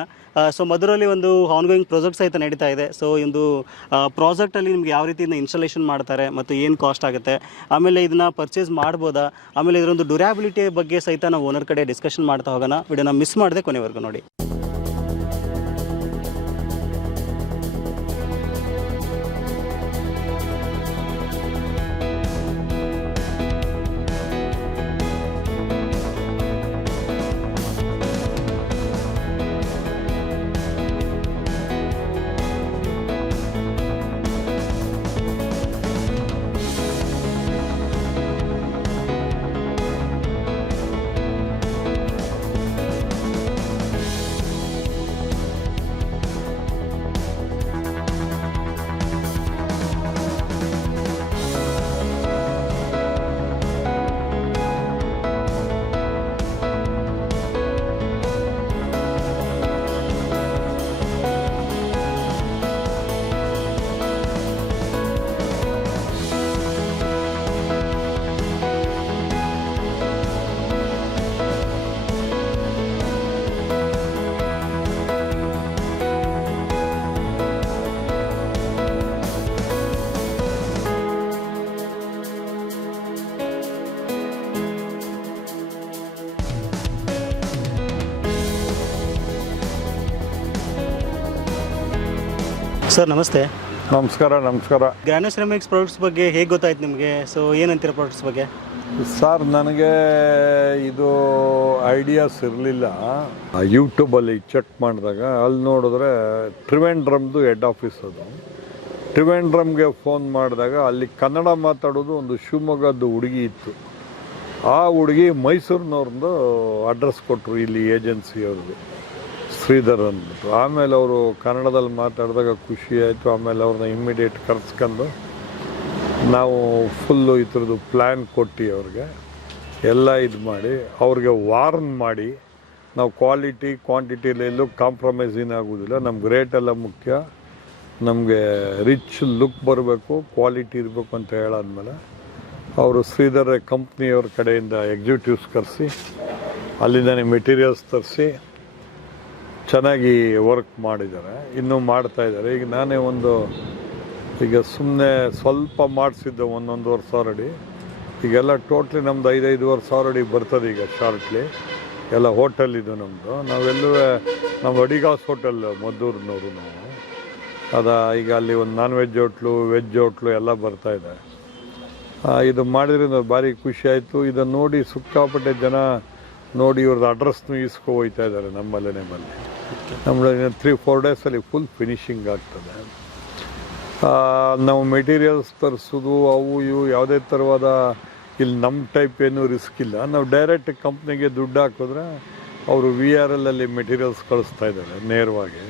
ಸೊ ಮಧುರಲ್ಲಿ ಒಂದು ಆನ್ಗೋಯಿಂಗ್ ಪ್ರಾಜೆಕ್ಟ್ ಸಹಿತ ನಡೀತಾ ಇದೆ. ಸೊ ಒಂದು ಪ್ರಾಜೆಕ್ಟಲ್ಲಿ ನಿಮ್ಗೆ ಯಾವ ರೀತಿಯಿಂದ ಇನ್ಸ್ಟಾಲೇಷನ್ ಮಾಡ್ತಾರೆ ಮತ್ತು ಏನು ಕಾಸ್ಟ್ ಆಗುತ್ತೆ? ಆಮೇಲೆ ಇದನ್ನ ಪರ್ಚೇಸ್ ಮಾಡ್ಬೋದಾ? ಆಮೇಲೆ ಇದರೊಂದು ಡ್ಯೂರಾಬಿಲಿಟಿ ಬಗ್ಗೆ ಸಹಿತ ನಾವು ಓನರ್ ಕಡೆ ಡಿಸ್ಕಷನ್ ಮಾಡ್ತಾ ಹೋಗೋಣ. ವಿಡಿಯೋನ ಮಿಸ್ ಮಾಡದೆ ಕೊನೆವರೆಗೂ ನೋಡಿ. ಸರ್ ನಮಸ್ತೆ. ನಮಸ್ಕಾರ ನಮಸ್ಕಾರ. ಗ್ರಾನೋ ಸಿರಮಿಕ್ಸ್ ಪ್ರಾಡಕ್ಟ್ಸ್ ಬಗ್ಗೆ ಹೇಗೆ ಗೊತ್ತಾಯ್ತು ನಿಮಗೆ? ಸೊ ಏನಂತೀರ ಪ್ರಾಡಕ್ಟ್ಸ್ ಬಗ್ಗೆ? ಸರ್ ನನಗೆ ಇದು ಐಡಿಯಾಸ್ ಇರಲಿಲ್ಲ. ಯೂಟ್ಯೂಬಲ್ಲಿ ಚೆಕ್ ಮಾಡಿದಾಗ ಅಲ್ಲಿ ನೋಡಿದ್ರೆ ಟ್ರಿವೆಂಡ್ರಮ್ದು ಹೆಡ್ ಆಫೀಸ್ ಅದು. ಟ್ರಿವೆಂಡ್ರಮ್ಗೆ ಫೋನ್ ಮಾಡಿದಾಗ ಅಲ್ಲಿ ಕನ್ನಡ ಮಾತಾಡೋದು ಒಂದು ಶಿವಮೊಗ್ಗದ್ದು ಹುಡುಗಿ ಇತ್ತು. ಆ ಹುಡುಗಿ ಮೈಸೂರಿನವ್ರದ್ದು ಅಡ್ರೆಸ್ ಕೊಟ್ಟರು ಇಲ್ಲಿ ಏಜೆನ್ಸಿಯವ್ರಿಗೆ ಶ್ರೀಧರ್ ಅಂದ್ಬಿಟ್ಟು ಆಮೇಲೆ ಅವರು ಕನ್ನಡದಲ್ಲಿ ಮಾತಾಡಿದಾಗ ಖುಷಿ ಆಯಿತು. ಆಮೇಲೆ ಅವ್ರನ್ನ ಇಮ್ಮಿಡಿಯೇಟ್ ಕರೆಸ್ಕೊಂಡು ನಾವು ಫುಲ್ಲು ಈ ಥರದ್ದು ಪ್ಲ್ಯಾನ್ ಕೊಟ್ಟು ಅವ್ರಿಗೆ ಎಲ್ಲ ಇದು ಮಾಡಿ, ಅವ್ರಿಗೆ ವಾರ್ನ್ ಮಾಡಿ, ನಾವು ಕ್ವಾಲಿಟಿ ಕ್ವಾಂಟಿಟಿಲಿ ಎಲ್ಲೂ ಕಾಂಪ್ರಮೈಸ್ ಏನಾಗೋದಿಲ್ಲ ನಮ್ಗೆ ರೇಟ್ ಎಲ್ಲ ಮುಖ್ಯ. ನಮಗೆ ರಿಚ್ ಲುಕ್ ಬರಬೇಕು ಕ್ವಾಲಿಟಿ ಇರಬೇಕು ಅಂತ ಹೇಳಾದ್ಮೇಲೆ ಅವರು ಶ್ರೀಧರ್ ಕಂಪ್ನಿಯವ್ರ ಕಡೆಯಿಂದ ಎಕ್ಸಿಕ್ಯೂಟಿವ್ಸ್ ಕರೆಸಿ, ಅಲ್ಲಿಂದನೇ ಮೆಟೀರಿಯಲ್ಸ್ ತರಿಸಿ ಚೆನ್ನಾಗಿ ವರ್ಕ್ ಮಾಡಿದ್ದಾರೆ. ಇನ್ನೂ ಮಾಡ್ತಾ ಇದ್ದಾರೆ. ಈಗ ನಾನೇ ಒಂದು, ಈಗ ಸುಮ್ಮನೆ ಸ್ವಲ್ಪ ಮಾಡಿಸಿದ್ದೆ ಒಂದೊಂದುವರೆ ಸಾವಿರ ಅಡಿ ಈಗೆಲ್ಲ ಟೋಟ್ಲಿ ನಮ್ದು ಐದೈದುವರೆ ಸಾವಿರ ಅಡಿ ಬರ್ತದೆ ಈಗ ಶಾರ್ಟ್ಲಿ ಎಲ್ಲ ಹೋಟೆಲ್ ಇದು ನಮ್ಮದು ನಾವೆಲ್ಲೂ, ನಮ್ಮ ಅಡಿಗಾಸ್ ಹೋಟೆಲ್ ಮದ್ದೂರಿನವರು ನಾವು. ಅದ ಈಗ ಅಲ್ಲಿ ಒಂದು non veg hotel veg hotel ಎಲ್ಲ ಬರ್ತಾ ಇದೆ. ಇದು ಮಾಡಿದ್ರಿಂದ ಭಾರಿ ಖುಷಿ ಆಯಿತು. ಇದನ್ನು ನೋಡಿ ಸಿಕ್ಕಾಪಟ್ಟೆ ಜನ ನೋಡಿ ಇವ್ರದ್ದು ಅಡ್ರೆಸ್ನು ಇಸ್ಕೊ ಹೋಯ್ತಾ ಇದ್ದಾರೆ ನಮ್ಮಲ್ಲೇ ಬಂದು ನಮ್ಮ ತ್ರೀ ಫೋರ್ ಡೇಸಲ್ಲಿ ಫುಲ್ ಫಿನಿಶಿಂಗ್ ಆಗ್ತದೆ. ನಾವು ಮೆಟೀರಿಯಲ್ಸ್ ತರಿಸೋದು, ಅವು, ಇವು ಯಾವುದೇ ಥರವಾದ ಇಲ್ಲಿ ನಮ್ಮ ಟೈಪ್ ಏನೂ ರಿಸ್ಕ್ ಇಲ್ಲ. ನಾವು ಡೈರೆಕ್ಟ್ ಕಂಪ್ನಿಗೆ ದುಡ್ಡು ಹಾಕಿದ್ರೆ ಅವರು ವಿ ಆರ್ ಎಲ್ಲಲ್ಲಿ ಮೆಟೀರಿಯಲ್ಸ್ ಕಳಿಸ್ತಾ ಇದ್ದಾರೆ ನೇರವಾಗಿ.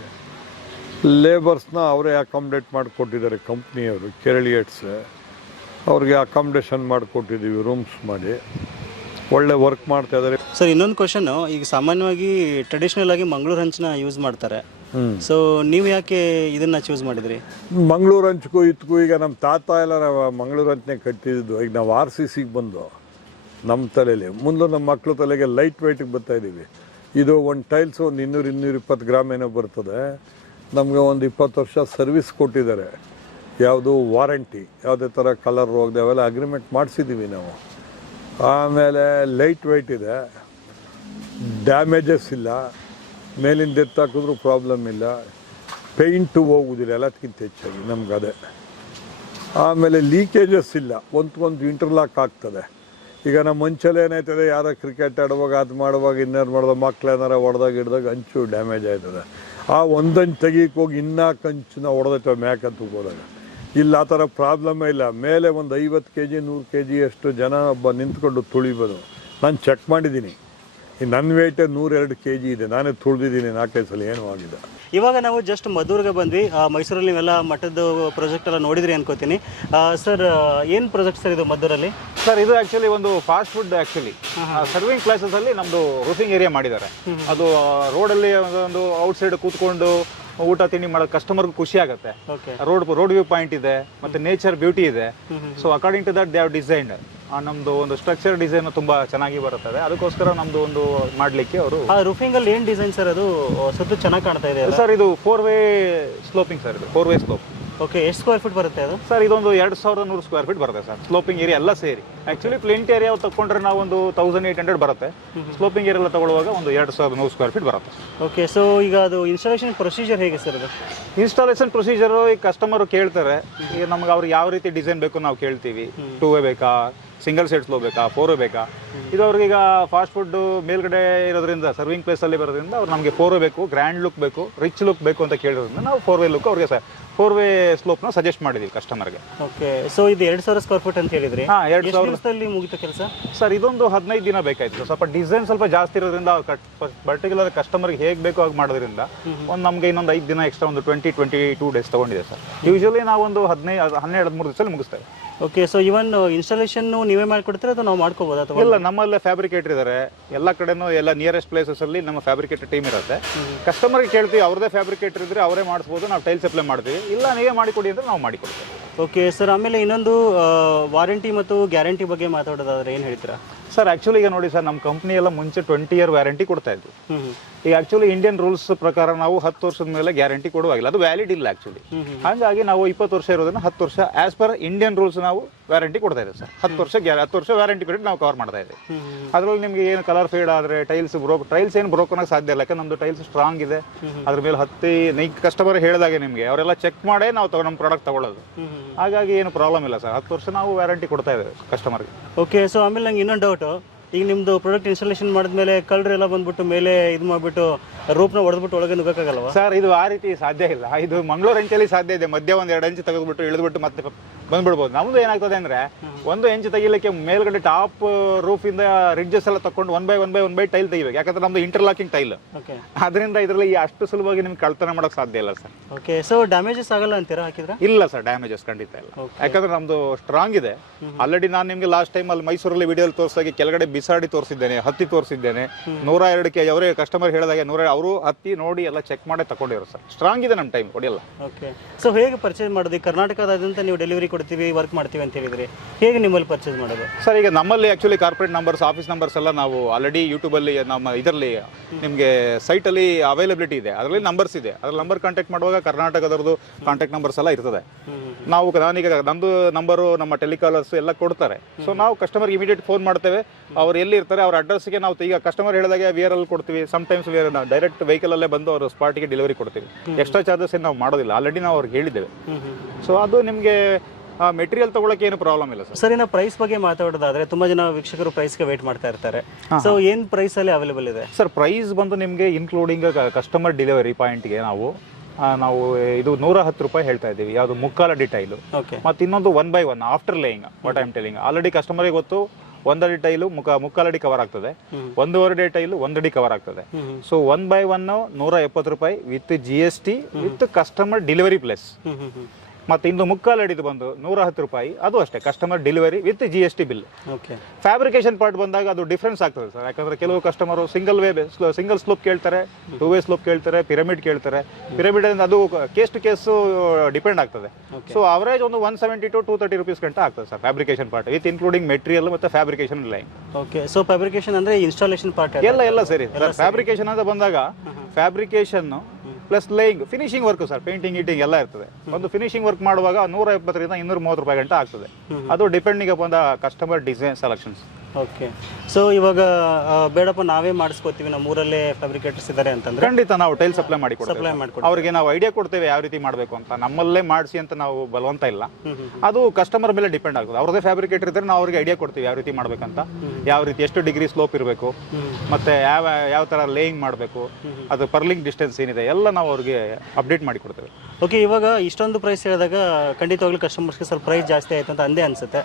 ಲೇಬರ್ಸ್ನ ಅವರೇ ಅಕಾಮಡೇಟ್ ಮಾಡಿಕೊಟ್ಟಿದ್ದಾರೆ ಕಂಪ್ನಿಯವರು ಕೇರಳಿಯೇಟ್ಸ್ ಅವ್ರಿಗೆ ಅಕಾಮಡೇಷನ್ ಮಾಡಿಕೊಟ್ಟಿದ್ದೀವಿ ರೂಮ್ಸ್ ಮಾಡಿ. ಒಳ್ಳೆ ವರ್ಕ್ ಮಾಡ್ತಾ ಇದ್ದಾರೆ. ಸರ್ ಇನ್ನೊಂದು ಕ್ವಶನ್ ಈಗ ಸಾಮಾನ್ಯವಾಗಿ ಟ್ರೆಡಿಷನಲ್ ಆಗಿ ಮಂಗಳೂರು ಹಂಚನ ಯೂಸ್ ಮಾಡ್ತಾರೆ. ಸೊ ನೀವು ಯಾಕೆ ಇದನ್ನ ಚೂಸ್ ಮಾಡಿದ್ರಿ? ಮಂಗಳೂರು ಹಂಚಕ್ಕೂ ಇದಕ್ಕೂ ಈಗ ನಮ್ಮ ತಾತ ಎಲ್ಲ ನಾವು ಮಂಗಳೂರು ಹಂಚನೆ ಕಟ್ಟಿದ್ದು. ಈಗ ನಾವು ಆರ್ ಸಿ ಸಿಗೆ ಬಂದು ನಮ್ಮ ತಲೆಯಲ್ಲಿ ಮುಂದೆ ನಮ್ಮ ಮಕ್ಳ ತಲೆಗೆ ಲೈಟ್ ವೆಯ್ಟಿಗೆ ಬರ್ತಾ ಇದ್ದೀವಿ ಇದು ಒಂದು ಟೈಲ್ಸ್ ಒಂದು ಇನ್ನೂರು ಇನ್ನೂರು ಇಪ್ಪತ್ತು ಗ್ರಾಮ್ ಏನೋ ಬರ್ತದೆ. ನಮಗೆ ಒಂದು ಇಪ್ಪತ್ತು ವರ್ಷ ಸರ್ವಿಸ್ ಕೊಟ್ಟಿದ್ದಾರೆ. ಯಾವುದು ವಾರಂಟಿ ಯಾವುದೇ ಥರ ಕಲರ್ ಹೋಗದೆ ಅವೆಲ್ಲ ಅಗ್ರಿಮೆಂಟ್ ಮಾಡಿಸಿದ್ದೀವಿ ನಾವು. ಆಮೇಲೆ ಲೈಟ್ ವೆಯ್ಟ್ ಇದೆ. ಡ್ಯಾಮೇಜಸ್ ಇಲ್ಲ. ಮೇಲಿಂದ ಎತ್ತಾಕಿದ್ರು ಪ್ರಾಬ್ಲಮ್ ಇಲ್ಲ. ಪೇಂಟು ಹೋಗುವುದಿಲ್ಲ ಎಲ್ಲದಕ್ಕಿಂತ ಹೆಚ್ಚಾಗಿ ನಮ್ಗೆ ಅದೇ. ಆಮೇಲೆ ಲೀಕೇಜಸ್ ಇಲ್ಲ. ಒಂದು ಒಂದು ಇಂಟರ್ಲಾಕ್ ಆಗ್ತದೆ. ಈಗ ನಮ್ಮ ಮಂಚಲ್ಲಿ ಏನಾಯ್ತದೆ? ಯಾರೋ ಕ್ರಿಕೆಟ್ ಆಡುವಾಗ, ಅದು ಮಾಡುವಾಗ ಇನ್ನೇನು ಮಾಡಿದಾಗ ಮಕ್ಳು ಏನಾರ ಹೊಡೆದಾಗ, ಹಿಡ್ದಾಗ ಹಂಚು ಡ್ಯಾಮೇಜ್ ಆಯ್ತದೆ. ಆ ಒಂದಂಚು ತೆಗೀಕೋಗಿ ಹೋಗಿ ನಾವು ಹಂಚನ್ನ ಹೊಡೆದೈತವೆ ಮ್ಯಾಕಂತ ಹೋದಾಗ. ಇಲ್ಲ ಆ ಥರ ಪ್ರಾಬ್ಲಮ್ಮೇ ಇಲ್ಲ. ಮೇಲೆ ಒಂದು ಐವತ್ತು ಕೆ ಜಿ ನೂರು ಕೆ ಜಿ ಅಷ್ಟು ಜನ ಒಬ್ಬ ನಿಂತ್ಕೊಂಡು ತುಳಿಬೋದು. ನಾನು ಚೆಕ್ ಮಾಡಿದ್ದೀನಿ. ಈ ನನ್ನ ವೇಟೇ ನೂರೆರಡು ಕೆ ಜಿ ಇದೆ. ನಾನೇ ತುಳಿದಿದ್ದೀನಿ ನಾಲ್ಕೈದು ಸಲ ಏನು ಆಗಿದೆ ಇವಾಗ ನಾವು ಜಸ್ಟ್ ಮದ್ದೂರಿಗೆ ಬಂದ್ವಿ. ಆ, ಮೈಸೂರಲ್ಲಿ ನೀವೆಲ್ಲ ಮಠದ ಪ್ರಾಜೆಕ್ಟ್ ಎಲ್ಲ ನೋಡಿದ್ರಿ ಅನ್ಕೋತೀನಿ. ಸರ್ ಏನು ಪ್ರಾಜೆಕ್ಟ್ ಸರ್ ಇದು ಮಧುರಲ್ಲಿ ಸರ್ ಇದು ಆ್ಯಕ್ಚುಲಿ ಒಂದು fast food actually serving places ಅಲ್ಲಿ ನಮ್ದು ರೂಫಿಂಗ್ ಏರಿಯಾ ಮಾಡಿದ್ದಾರೆ. ಅದು ರೋಡಲ್ಲಿ ಒಂದು ಔಟ್ಸೈಡ್ ಕೂತ್ಕೊಂಡು ಊಟ ತಿಂಡಿ ಮಾಡೋದು ಕಸ್ಟಮರ್ ಖುಷಿ ಆಗುತ್ತೆ. ರೋಡ್ ರೋಡ್ ವ್ಯೂ ಪಾಯಿಂಟ್ ಇದೆ ಮತ್ತೆ ನೇಚರ್ ಬ್ಯೂಟಿ ಇದೆ. So according to that they have designed ನಮ್ದು ಒಂದು ಸ್ಟ್ರಕ್ಚರ್ ಡಿಸೈನ್ ತುಂಬಾ ಚೆನ್ನಾಗಿ ಬರುತ್ತದೆ. ಅದಕ್ಕೋಸ್ಕರ ನಮ್ದು ಒಂದು ಮಾಡ್ಲಿಕ್ಕೆ ಅವರು ಆ ರೂಫಿಂಗ್ ಅಲ್ಲಿ ಏನ್ ಡಿಸೈನ್ ಸರ್ ಅದು? ಸುತ್ತ ಚೆನ್ನಾಗಿ ಕಾಣ್ತಾ ಇದೆ ಸರ್ ಇದು ಫೋರ್ ವೇ ಸ್ಲೋಪಿಂಗ್ ಸರ್ ಇದು. ಫೋರ್ ವೇ ಸ್ಲೋಪ್ ಓಕೆ ಎಷ್ಟು ಸ್ಕ್ವೇರ್ ಫೀಟ್ ಬರುತ್ತೆ ಅದು? ಸರ್ ಇದೊಂದು ಎರಡು ಸಾವಿರದ ನೂರು ಸ್ಕ್ವೇರ್ ಫೀಟ್ ಬರುತ್ತೆ ಸರ್ ಸ್ಲೋಪಿಂಗ್ ಏರಿಯಾ ಎಲ್ಲ ಸೇರಿ. ಆಕ್ಚುಲಿ ಪ್ಲೇಂಟ್ ಏರಿಯಾ ತಗೊಂಡ್ರೆ ನಾವು ಒಂದು ತೌಸಂಡ್ ಏಟ್ ಹಂಡ್ರೆಡ್ ಬರುತ್ತೆ. ಸ್ಲೋಪಿಂಗ್ ಏರಿಯಾ ತಗೊಳ್ಳುವಾಗ ಒಂದು ಎರಡು ಸಾವಿರದ ನೂರು ಸ್ಕ್ವೇರ್ ಫೀಟ್ ಬರುತ್ತೆ. ಓಕೆ ಸೊ ಈಗ ಅದು ಇನ್ಸ್ಟಾಲೇಷನ್ ಪ್ರೊಸೀಜರ್ ಹೇಗೆ ಸರ್ ಅದು? ಇನ್ಸ್ಟಾಲೇಷನ್ ಪ್ರೊಸೀಜರು ಈ ಕಸ್ಟಮರ್ ಕೇಳ್ತಾರೆ. ಈಗ ನಮ್ಗೆ ಅವ್ರಿಗೆ ಯಾವ ರೀತಿ ಡಿಸೈನ್ ಬೇಕು ನಾವು ಕೇಳ್ತೀವಿ. ಟೂ ವೇ ಬೇಕಾ? ಸಿಂಗಲ್ ಸೆಟ್ ಸ್ಲೋ ಬೇಕಾ? ಫೋರ್ ವೇ ಬೇಕಾ? ಇದು ಅವ್ರಿಗೀಗ ಈಗ ಫಾಸ್ಟ್ ಫುಡ್ ಮೇಲ್ಗಡೆ ಇರೋದ್ರಿಂದ ಸರ್ವಿಂಗ್ ಪ್ಲೇಸಲ್ಲಿ ಬರೋದ್ರಿಂದ ಅವ್ರು ನಮಗೆ ಫೋರ್ ಬೇಕು ಗ್ರ್ಯಾಂಡ್ ಲುಕ್ ಬೇಕು ರಿಚ್ ಲುಕ್ ಬೇಕು ಅಂತ ಕೇಳಿರೋದ್ರಿಂದ ನಾವು ಫೋರ್ ವೇ ಲುಕ್ ಅವ್ರಿಗೆ ಫೋರ್ ವೇ ಸ್ಲೋಪ್ನ ಸಜೆಸ್ಟ್ ಮಾಡಿದ್ದೀವಿ ಕಸ್ಟಮರ್ಗೆ ಓಕೆ ಸೊ ಇದು ಎರಡು ಸಾವಿರ ಸ್ಕ್ವೇರ್ ಫೀಟ್ ಅಂತ ಹೇಳಿದ್ರಿ? ಹಾಂ ಎರಡು ಸಾವಿರದಲ್ಲಿ ಸಾವಿರ. ದಿವಸದಲ್ಲಿ ಮುಗಿತು ಕೆಲಸ? ಸರ್ ಇದೊಂದು ಹದಿನೈದು ದಿನ ಬೇಕಾಯ್ತು. ಸ್ವಲ್ಪ ಡಿಸೈನ್ ಸ್ವಲ್ಪ ಜಾಸ್ತಿ ಇರೋದ್ರಿಂದ ಪರ್ಟಿಕ್ಯುಲರ್ ಕಸ್ಟಮರ್ಗೆ ಹೇಗೆ ಬೇಕೋ ಹಾಗೆ ಮಾಡೋದ್ರಿಂದ ಒಂದು ನಮಗೆ ಇನ್ನೊಂದು ಐದು ದಿನ ಎಕ್ಸ್ಟ್ರಾ ಒಂದು ಟ್ವೆಂಟಿ ಟ್ವೆಂಟಿ ಟೂ ಡೇಸ್ ತಗೊಂಡಿದೆ ಸರ್ ಯೂಶಲಿ ನಾವು ಒಂದು ಹದಿನೈದು ಹನ್ನೆರಡು ಹದಿಮೂರು ದಿವಸದಲ್ಲಿ ಮುಗಿಸ್ತೇವೆ ಓಕೆ ಸೊ ಇವನ್ ಇನ್ಸ್ಟಾಲೇಷನ್ ನೀವೇ ಮಾಡಿಕೊಡ್ತೀರಾ ಅಥವಾ ನಾವು ಮಾಡ್ಕೋಬೋದು ಅಥವಾ? ಇಲ್ಲ ನಮ್ಮಲ್ಲೇ ಫ್ಯಾಬ್ರಿಕೇಟರ್ ಇದ್ದಾರೆ ಎಲ್ಲ ಕಡೆನೂ ಎಲ್ಲ ನಿಯರೆಸ್ಟ್ ಪ್ಲೇಸಸ್ ಅಲ್ಲಿ ನಮ್ಮ ಫ್ಯಾಬ್ರಿಕೇಟರ್ ಟೀಮ್ ಇರುತ್ತೆ. ಕಸ್ಟಮರ್ಗೆ ಕೇಳ್ತೀವಿ ಅವ್ರದೇ ಫ್ಯಾಬ್ರಿಕೇಟರ್ ಇದ್ರೆ ಅವರೇ ಮಾಡಿಸ್ಬೋದು ನಾವು ಟೈಲ್ಸ್ ಸಪ್ಲೈ ಮಾಡ್ತೀವಿ. ಇಲ್ಲ ನೀವೇ ಮಾಡಿಕೊಡಿ ಅಂದರೆ ನಾವು ಮಾಡಿಕೊಡ್ತೇವೆ. ಓಕೆ ಸರ್ ಆಮೇಲೆ ಇನ್ನೊಂದು ವಾರಂಟಿ ಮತ್ತು ಗ್ಯಾರಂಟಿ ಬಗ್ಗೆ ಮಾತಾಡೋದಾದ್ರೆ ಏನು ಹೇಳ್ತೀರಾ? ಸರ್ ಆ್ಯಕ್ಚುಲಿ ಈಗ ನೋಡಿ ಸರ್ ನಮ್ಮ ಕಂಪ್ನಿ ಎಲ್ಲ ಮುಂಚೆ ಟ್ವೆಂಟಿ ಇಯರ್ ವ್ಯಾರಂಟಿ ಕೊಡ್ತಾ ಇದ್ವಿ. ಹ್ಞೂ ಹ್ಞೂ ಈಗ ಆಕ್ಚುಲಿ ಇಂಡಿಯನ್ ರೂಲ್ಸ್ ಪ್ರಕಾರ ನಾವು ಹತ್ತು ವರ್ಷದ ಮೇಲೆ ಗ್ಯಾರಂಟಿ ಕೊಡುವಾಗಿಲ್ಲ. ಅದು ವ್ಯಾಲಿಡ್ ಇಲ್ಲ ಆಕ್ಚುಲಿ ಹಾಗಾಗಿ ನಾವು ಇಪ್ಪತ್ತು ವರ್ಷ ಇರೋದನ್ನ ಹತ್ತು ವರ್ಷ ಆಸ್ ಪರ್ ಇಂಡಿಯನ್ ರೂಲ್ಸ್ ನಾವು ವ್ಯಾರಂಟಿ ಕೊಡ್ತಾ ಇದ್ದೇವೆ ಸರ್. ಹತ್ತು ವರ್ಷ ಗ್ಯಾರ ಹತ್ತು ವರ್ಷ ವ್ಯಾರಂಟಿ ಪೀರಿಯಡ್ ನಾವು ಕವರ್ ಮಾಡ್ತಾ ಇದ್ದೀವಿ. ಅದರಲ್ಲಿ ನಿಮಗೆ ಏನು ಕಲರ್ ಫೇಡ್ ಆದರೆ ಟೈಲ್ಸ್ ಬ್ರೋಕ್ ಟೈಲ್ಸ್ ಏನು ಬ್ರೋಕನ್ ಆಗಿ ಸಾಧ್ಯ ಇಲ್ಲ. ಯಾಕಂದ್ರೆ ನಮ್ದು ಟೈಲ್ಸ್ ಸ್ಟ್ರಾಂಗ್ ಇದೆ. ಅದ್ರ ಮೇಲೆ ಹತ್ತಿ ನೈ ಕಸ್ಟಮರ್ ಹೇಳಿದಾಗೆ ನಿಮಗೆ. ಅವರೆಲ್ಲ ಚೆಕ್ ಮಾಡೇ ನಾವು ತಗೊ ನಮ್ಮ ಪ್ರಾಡಕ್ಟ್ ತಗೊಳ್ಳೋದು. ಹಾಗಾಗಿ ಏನು ಪ್ರಾಬ್ಲಮ್ ಇಲ್ಲ ಸರ್. ಹತ್ತು ವರ್ಷ ನಾವು ವ್ಯಾರಂಟಿ ಕೊಡ್ತಾ ಇದ್ದೇವೆ ಕಸ್ಟಮರ್ಗೆ ಓಕೆ ಸೊ ಆಮೇಲೆ ನಂಗೆ ಇನ್ನೊಂದು ಡೌಟು ಈಗ ನಿಮ್ಮದು ಪ್ರಾಡಕ್ಟ್ ಇನ್ಸ್ಟಾಲೇಷನ್ ಮಾಡಿದ್ಮೇಲೆ ಎಲ್ಲ ಬಂದ್ಬಿಟ್ಟು ಮೇಲೆ ಇದು ಮಾಡಿಬಿಟ್ಟು ರೂಪ್ನ ಹೊಡೆದ್ಬಿಟ್ಟು ಒಳಗೆ ನುಗ್ಗಕ್ಕಾಗಲ್ವಾ? ಸರ್, ಇದು ಆ ರೀತಿ ಸಾಧ್ಯ ಇಲ್ಲ. ಇದು ಮಂಗಳೂರು ಅಂಚಲ್ಲಿ ಸಾಧ್ಯ ಇದೆ. ಮಧ್ಯ ಒಂದು ಎರಡು ಇಂಚು ತೆಗೆದ್ಬಿಟ್ಟು ಇಳಿದ್ಬಿಟ್ಟು ಮತ್ತೆ ಬಂದ್ಬಿಡ್ಬೋದು. ನಮ್ದು ಏನಾಗ್ತದೆ ಅಂದ್ರೆ ಒಂದು ಇಂಚು ತೆಗಿಲಿಕ್ಕೆ ಮೇಲ್ಗಡೆ ಟಾಪ್ ರೂಫ್ ಇಂದ ರಿಡ್ಜಸ್ ಎಲ್ಲ ತಕೊಂಡು one by one by one by tile ತೆಗಿಬೇಕು. ಯಾಕಂದ್ರೆ ನಮ್ದು ಇಂಟರ್ಲಾಕಿಂಗ್ ಟೈಲ್ ಅದರಿಂದ ಇದರಲ್ಲಿ ಅಷ್ಟು ಸುಲಭವಾಗಿ ನಿಮ್ಗೆ ಕಳ್ತನ ಮಾಡಕ್ ಸಾಧ್ಯ ಇಲ್ಲ ಸರ್. ಓಕೆ ಸೊ ಡ್ಯಾಮೇಜಸ್ ಆಗಲ್ಲ ಅಂತೀರಾ ಹಾಕಿದ್ರೆ? ಇಲ್ಲ ಸರ್ ಡ್ಯಾಮೇಜಸ್ ಖಂಡಿತ ಇಲ್ಲ. ಯಾಕಂದ್ರೆ ನಮ್ದು ಸ್ಟ್ರಾಂಗ್ ಇದೆ. ಆಲ್ರೆಡಿ ನಾನು ನಿಮ್ಗೆ ಲಾಸ್ಟ್ ಟೈಮ್ ಅಲ್ಲಿ ಮೈಸೂರಲ್ಲಿ ವಿಡಿಯೋ ತೋರಿಸಿದಾಗ ಕೆಳಗಡೆ ಬಿಸಾಡಿ ತೋರಿಸಿದ್ದೇನೆ ಹತ್ತಿ ತೋರಿಸಿದ್ದೇನೆ. ನೂರ ಎರಡು ಕೆ ಅವರೇ ಕಸ್ಟಮರ್ ಹೇಳಿದಾಗ ನೂರ ಅವರು ಹತ್ತಿ ನೋಡಿ ಎಲ್ಲ ಚೆಕ್ ಮಾಡಿ ತಗೊಂಡಿರೋ ಸರ್. ಸ್ಟ್ರಾಂಗ್ ಇದೆ ನಮ್ಮ ಟೈಮ್ ಹೊಡಿಯಲ್ಲ. ಓಕೆ ಸೊ ಹೇಗೆ ಪರ್ಚೇಸ್ ಮಾಡೋದು? ಕರ್ನಾಟಕದಾದ್ಯಂತ ನೀವು ಡೆಲಿವರಿ ಕೊಡ್ತೀವಿ ವರ್ಕ್ ಮಾಡ್ತೀವಿ ಅಂತ ಹೇಳಿದ್ರಿ. ಹೇಗೆ ನಿಮ್ಮಲ್ಲಿ ಪರ್ಚೇಸ್ ಮಾಡೋದು? ಸರ್ ಈಗ ನಮ್ಮಲ್ಲಿ actually corporate numbers office numbers ಎಲ್ಲ ನಾವು ಆಲ್ರೆಡಿ ಯೂಟ್ಯೂಬಲ್ಲಿ ನಮ್ಮ ಇದರಲ್ಲಿ ನಿಮಗೆ ಸೈಟಲ್ಲಿ ಅವೈಲಬಿಲಿಟಿ ಇದೆ. ಅದರಲ್ಲಿ ನಂಬರ್ಸ್ ಇದೆ. ಅದ್ರ ನಂಬರ್ ಕಾಂಟ್ಯಾಕ್ಟ್ ಮಾಡುವಾಗ ಕರ್ನಾಟಕದವ್ರದ್ದು ಕಾಂಟ್ಯಾಕ್ಟ್ ನಂಬರ್ಸ್ ಎಲ್ಲ ಇರ್ತದೆ. ನಾವು ನಾನೀಗ ನಮ್ಮದು ನಂಬರು ನಮ್ಮ ಟೆಲಿಕಾಲರ್ಸ್ ಎಲ್ಲ ಕೊಡ್ತಾರೆ. ಸೊ ನಾವು ಕಸ್ಟಮರ್ ಇಮಿಡಿಯೇಟ್ ಫೋನ್ ಮಾಡ್ತೇವೆ. ಅವ್ರು ಎಲ್ಲಿ ಇರ್ತಾರೆ ಅವ್ರ ಅಡ್ರೆಸ್ಗೆ ನಾವು ಈಗ ಕಸ್ಟಮರ್ ಹೇಳಿದಾಗೆ ವಿಯರಲ್ಲಿ ಕೊಡ್ತೀವಿ. ಟೈಮ್ಸ್ ವಿಯರ್ ನಾವು ಡೈರೆಕ್ಟ್ ವೆಹಿಕಲಲ್ಲೇ ಬಂದು ಅವ್ರ ಸ್ಪಾಟಿಗೆ ಡೆಲಿವರಿ ಕೊಡ್ತೀವಿ. ಎಕ್ಸ್ಟ್ರಾ ಚಾರ್ಜಸ್ ಏನು ನಾವು ಮಾಡೋದಿಲ್ಲ. ಆಲ್ರೆಡಿ ನಾವು ಅವ್ರಿಗೆ ಹೇಳಿದ್ದೇವೆ. ಸೊ ಅದು ನಿಮಗೆ ಮೆಟೀರಿಯಲ್ ತಗೊಳಕ್ಕೆ ಏನು ಪ್ರಾಬ್ಲಮ್ ಇಲ್ಲ ಸರ್ ಸರ್ ಇನ್ನು ಪ್ರೈಸ್ ಬಗ್ಗೆ ಮಾತಾಡೋದಾದ್ರೆ ತುಂಬಾ ಜನ ವೀಕ್ಷಕರು ಪ್ರೈಸ್ಗೆ ವೇಟ್ ಮಾಡ್ತಾ ಇರ್ತಾರೆ. ಸೊ ಏನು ಪ್ರೈಸಲ್ಲಿ ಅವೈಲೇಬಲ್ ಇದೆ? ಸರ್ ಪ್ರೈಸ್ ಬಂದು ನಿಮಗೆ ಇನ್ಕ್ಲೂಡಿಂಗ್ ಕಸ್ಟಮರ್ ಡೆಲಿವರಿ ಪಾಯಿಂಟ್ಗೆ ನಾವು ನಾವು ಇದು ನೂರ ಹತ್ತು ರೂಪಾಯಿ ಹೇಳ್ತಾ ಇದ್ದೀವಿ. ಯಾವುದು ಮುಕ್ಕಾಲ ಡಿಟೈಲು ಓಕೆ ಮತ್ತು ಇನ್ನೊಂದು one by one after laying what I'm telling already ಕಸ್ಟಮರ್ಗೆ ಗೊತ್ತು ಒಂದಡಿ ಟೈಲು ಮುಖ ಮುಕ್ಕಾಲಡಿ ಕವರ್ ಆಗ್ತದೆ. ಒಂದೂವರೆ ಟೈಲು ಒಂದಡಿ ಕವರ್ ಆಗ್ತದೆ. ಸೊ ಒನ್ ಬೈ ಒನ್ ನೂರ ಎಪ್ಪತ್ತು ರೂಪಾಯಿ with G S T with customer delivery place hmm ಇಂದು ಮುಕ್ಕಾಲು ಮತ್ತು ಮುಕ್ಕಾಲಡಿದು ಬಂದು ನೂರ ಹತ್ತು ರೂಪಾಯಿ. ಅದು ಅಷ್ಟೇ customer delivery with G S T bill okay fabrication part ಬಂದಾಗ ಅದು ಡಿಫ್ರೆನ್ಸ್ ಆಗ್ತದೆ ಸರ್ ಯಾಕಂದ್ರೆ ಕೆಲವು ಕಸ್ಟಮರು ಸಿಂಗಲ್ ವೇ ಸಿಂಗಲ್ ಸ್ಲೋಪ್ ಕೇಳ್ತಾರೆ ಟೂ ವೇ ಸ್ಲೋಪ್ ಕೇಳ್ತಾರೆ ಪಿರಮಿಡ್ ಕೇಳ್ತಾರೆ. ಪಿರಮಿಡ್ ಅದು ಕೇಸ್ ಟು ಕೇಸು ಡಿಪೆಂಡ್ ಆಗ್ತದೆ. ಸೊ ಅವರೇಜ್ ಒಂದು one seventy to two thirty rupees ಗಂಟೆ ಆಗ್ತದೆ sir fabrication part with including material ಮತ್ತು fabrication line okay so fabrication ಅಂದ್ರೆ ಇನ್ಸ್ಟಾಲೇಷನ್ ಪಾರ್ಟ್ ಎಲ್ಲ? ಎಲ್ಲ ಸರಿ. ಸರ್. ಫ್ಯಾಬ್ರಿಕೇಶನ್ ಅಂತ ಬಂದಾಗ fabrication plus lying finishing work sir painting ಇಟಿಂಗ್ ಎಲ್ಲ ಇರ್ತದೆ. ಒಂದು ಫಿನಿಶಿಂಗ್ ವರ್ಕ್ ಮಾಡುವಾಗ ನೂರ ಇಪ್ಪತ್ತರಿಂದ ಇನ್ನೂರ ಮೂವತ್ತು ರೂಪಾಯಿ ಗಂಟೆ ಆಗ್ತದೆ. ಅದು depending upon the customer design selections okay. So ಇವಾಗ ಆ, ಬೇಡಪ್ಪ ನಾವೇ ಮಾಡಿಸ್ಕೋತೀವಿ. ನಮ್ಮ ಊರಲ್ಲೇ ಫ್ಯಾಬ್ರಿಕೇಟರ್ಸ್ ಇದ್ದಾರೆ ಅಂತಂದ್ರೆ ಖಂಡಿತ ನಾವು ಟೈಲ್ ಸಪ್ಲೈ ಮಾಡಿ ಸಪ್ಲೈ ಮಾಡ್ಕೊಡ್ತೀವಿ ಅವ್ರಿಗೆ ನಾವು ಐಡಿಯಾ ಕೊಡ್ತೇವೆ ಯಾವ ರೀತಿ ಮಾಡಬೇಕು ಅಂತ. ನಮ್ಮಲ್ಲೇ ಮಾಡಿಸಿ ಅಂತ ನಾವು ಬಲವಂತ ಇಲ್ಲ. ಅದು ಕಸ್ಟಮರ್ ಮೇಲೆ ಡಿಪೆಂಡ್ ಆಗುತ್ತೆ. ಅವ್ರದೇ ಫ್ಯಾಬ್ರಿಕೇಟರ್ ಇದ್ರೆ ನಾವು ಅವ್ರಿಗೆ ಐಡಿಯಾ ಕೊಡ್ತೀವಿ ಯಾವ ರೀತಿ ಮಾಡ್ಬೇಕಂತ. ಯಾವ ರೀತಿ ಎಷ್ಟು ಡಿಗ್ರಿ ಸ್ಲೋಪ್ ಇರಬೇಕು. ಮತ್ತೆ ಯಾವ ಯಾವ ತರ ಲೇಯಿಂಗ್ ಮಾಡಬೇಕು. ಅದು ಪರ್ಲಿಂಗ್ ಡಿಸ್ಟೆನ್ಸ್ ಏನಿದೆ ಎಲ್ಲ ನಾವು ಅವ್ರಿಗೆ ಅಪ್ಡೇಟ್ ಮಾಡಿ ಕೊಡ್ತೇವೆ. ಓಕೆ ಇವಾಗ ಇಷ್ಟೊಂದು ಪ್ರೈಸ್ ಹೇಳಿದಾಗ ಖಂಡಿತವಾಗ್ಲೂ ಕಸ್ಟಮರ್ಸ್ಗೆ ಸ್ವಲ್ಪ ಪ್ರೈಸ್ ಜಾಸ್ತಿ ಆಯ್ತು ಅಂತ ಅಂದೇ ಅನ್ಸುತ್ತೆ.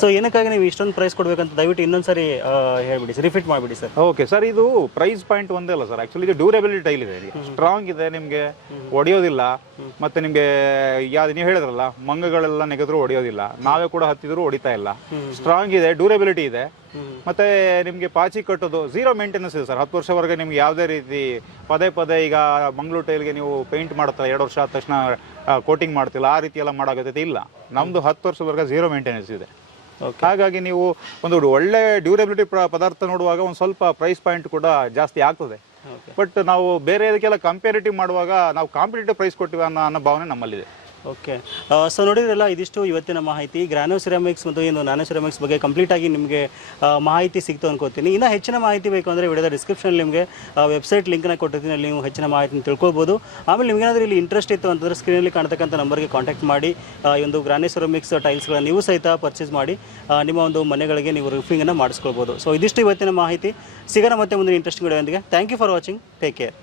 ಸೊ ಏನಕ್ಕಾಗಿ ನೀವು ಇಷ್ಟೊಂದು ಪ್ರೈಸ್ ಕೊಡ್ಬೇಕಂತ ದಯವಿಟ್ಟು ಇನ್ನೊಂದ್ಸರಿ ಹೇಳ್ಬಿಡಿ ಸರ್ ರಿಫಿಟ್ ಮಾಡಿಬಿಡಿ ಸರ್. ಓಕೆ ಸರ್ ಇದು ಪ್ರೈಸ್ ಪಾಯಿಂಟ್ ಒಂದೇ ಅಲ್ಲ ಸರ್. ಆಕ್ಚುಲಿ ಇದು ಡ್ಯೂರೇಬಿಲಿಟಿ ಟೈಲ್ ಇದೆ ಸ್ಟ್ರಾಂಗ್ ಇದೆ ನಿಮಗೆ ಒಡೆಯೋದಿಲ್ಲ. ಮತ್ತೆ ನಿಮಗೆ ಯಾವ್ದು ನೀವು ಹೇಳಿದ್ರಲ್ಲ ಮಂಗಗಳೆಲ್ಲ ನೆಗೆದ್ರು ಒಡೆಯೋದಿಲ್ಲ. ನಾವೇ ಕೂಡ ಹತ್ತಿದ್ರು ಹೊಡಿತಾ ಇಲ್ಲ. ಸ್ಟ್ರಾಂಗ್ ಇದೆ ಡ್ಯೂರೇಬಿಲಿಟಿ ಇದೆ. ಮತ್ತೆ ನಿಮಗೆ ಪಾಚಿ ಕಟ್ಟೋದು ಝೀರೋ ಮೇಂಟೆನೆನ್ಸ್ ಇದೆ ಸರ್. ಹತ್ತು ವರ್ಷವರೆಗೆ ನಿಮ್ಗೆ ಯಾವುದೇ ರೀತಿ ಪದೇ ಪದೇ ಈಗ ಮಂಗಳೂರು ಟೈಲ್ಗೆ ನೀವು ಪೇಂಟ್ ಮಾಡ್ತಾ ಎರಡು ವರ್ಷ ಆದ ತಕ್ಷಣ ಕೋಟಿಂಗ್ ಮಾಡ್ತಿಲ್ಲ ಆ ರೀತಿ ಎಲ್ಲ ಮಾಡೋಗತ್ತೆ ಇಲ್ಲ. ನಮ್ದು ಹತ್ತು ವರ್ಷವರೆಗೆ ಝೀರೋ ಮೇಂಟೆನೆನ್ಸ್ ಇದೆ. ಹಾಗಾಗಿ ನೀವು ಒಂದು ಒಳ್ಳೆ ಡ್ಯೂರೇಬಿಲಿಟಿ ಪದಾರ್ಥ ನೋಡುವಾಗ ಒಂದು ಸ್ವಲ್ಪ ಪ್ರೈಸ್ ಪಾಯಿಂಟ್ ಕೂಡ ಜಾಸ್ತಿ ಆಗ್ತದೆ. ಬಟ್ ನಾವು ಬೇರೆ ಇದಕ್ಕೆಲ್ಲ ಕಂಪೇರಿಟಿವ್ ಮಾಡುವಾಗ ನಾವು ಕಾಂಪಿಟೇಟಿವ್ ಪ್ರೈಸ್ ಕೊಟ್ಟಿವಿ ಅನ್ನೋ ಅನ್ನೋ ಭಾವನೆ ನಮ್ಮಲ್ಲಿದೆ. ಓಕೆ. ಸೊ ನೋಡಿದ್ರಲ್ಲ, ಇದಿಷ್ಟು ಇವತ್ತಿನ ಮಾಹಿತಿ. ಗ್ರಾನೋ ಸಿರಾಮಿಕ್ಸ್ ಮತ್ತು ಏನು ನಾನೋ ಸಿರಾಮಿಕ್ಸ್ ಬಗ್ಗೆ ಕಂಪ್ಲೀಟ್ ಆಗಿ ನಿಮಗೆ ಮಾಹಿತಿ ಸಿಕ್ತು ಅನ್ಕೋತೀನಿ. ಇನ್ನೂ ಹೆಚ್ಚಿನ ಮಾಹಿತಿ ಬೇಕು ಅಂದರೆ ವಿಡಿಯೋದ ಡಿಸ್ಕ್ರಿಪ್ಷನಲ್ಲಿ ನಿಮಗೆ ವೆಬ್ಸೈಟ್ ಲಿಂಕ್ನ ಕೊಟ್ಟಿರ್ತೀನಿ. ಅಲ್ಲಿ ನೀವು ಹೆಚ್ಚಿನ ಮಾಹಿತಿನ ತಿಳ್ಕೊಬೋದು. ಆಮೇಲೆ ನಿಮಗೇನಾದರೂ ಇಲ್ಲಿ ಇಂಟ್ರೆಸ್ಟ್ ಇತ್ತು ಅಂತಂದರೆ ಸ್ಕ್ರೀನಲ್ಲಿ ಕಾಣ್ತಕ್ಕಂಥ ನಂಬರ್ಗೆ ಕಾಂಟ್ಯಾಕ್ಟ್ ಮಾಡಿ. ಈ ಒಂದು ಗ್ರಾನೋ ಸಿರಾಮಿಕ್ಸ್ ಟೈಲ್ಸ್ಗಳನ್ನ ನೀವು ಸಹಿತ ಪರ್ಚೇಸ್ ಮಾಡಿ. ನಿಮ್ಮ ಒಂದು ಮನೆಗಳಿಗೆ ನೀವು ರೂಫಿಂಗನ್ನು ಮಾಡಿಸ್ಕೊಳ್ಬೋದು. ಸೊ ಇದಿಷ್ಟು ಇವತ್ತಿನ ಮಾಹಿತಿ. ಸಿಗೋಣ ಮತ್ತೆ ಮುಂದಿನ interesting ವಿಡಿಯೋದೊಂದಿಗೆ thank you for watching take care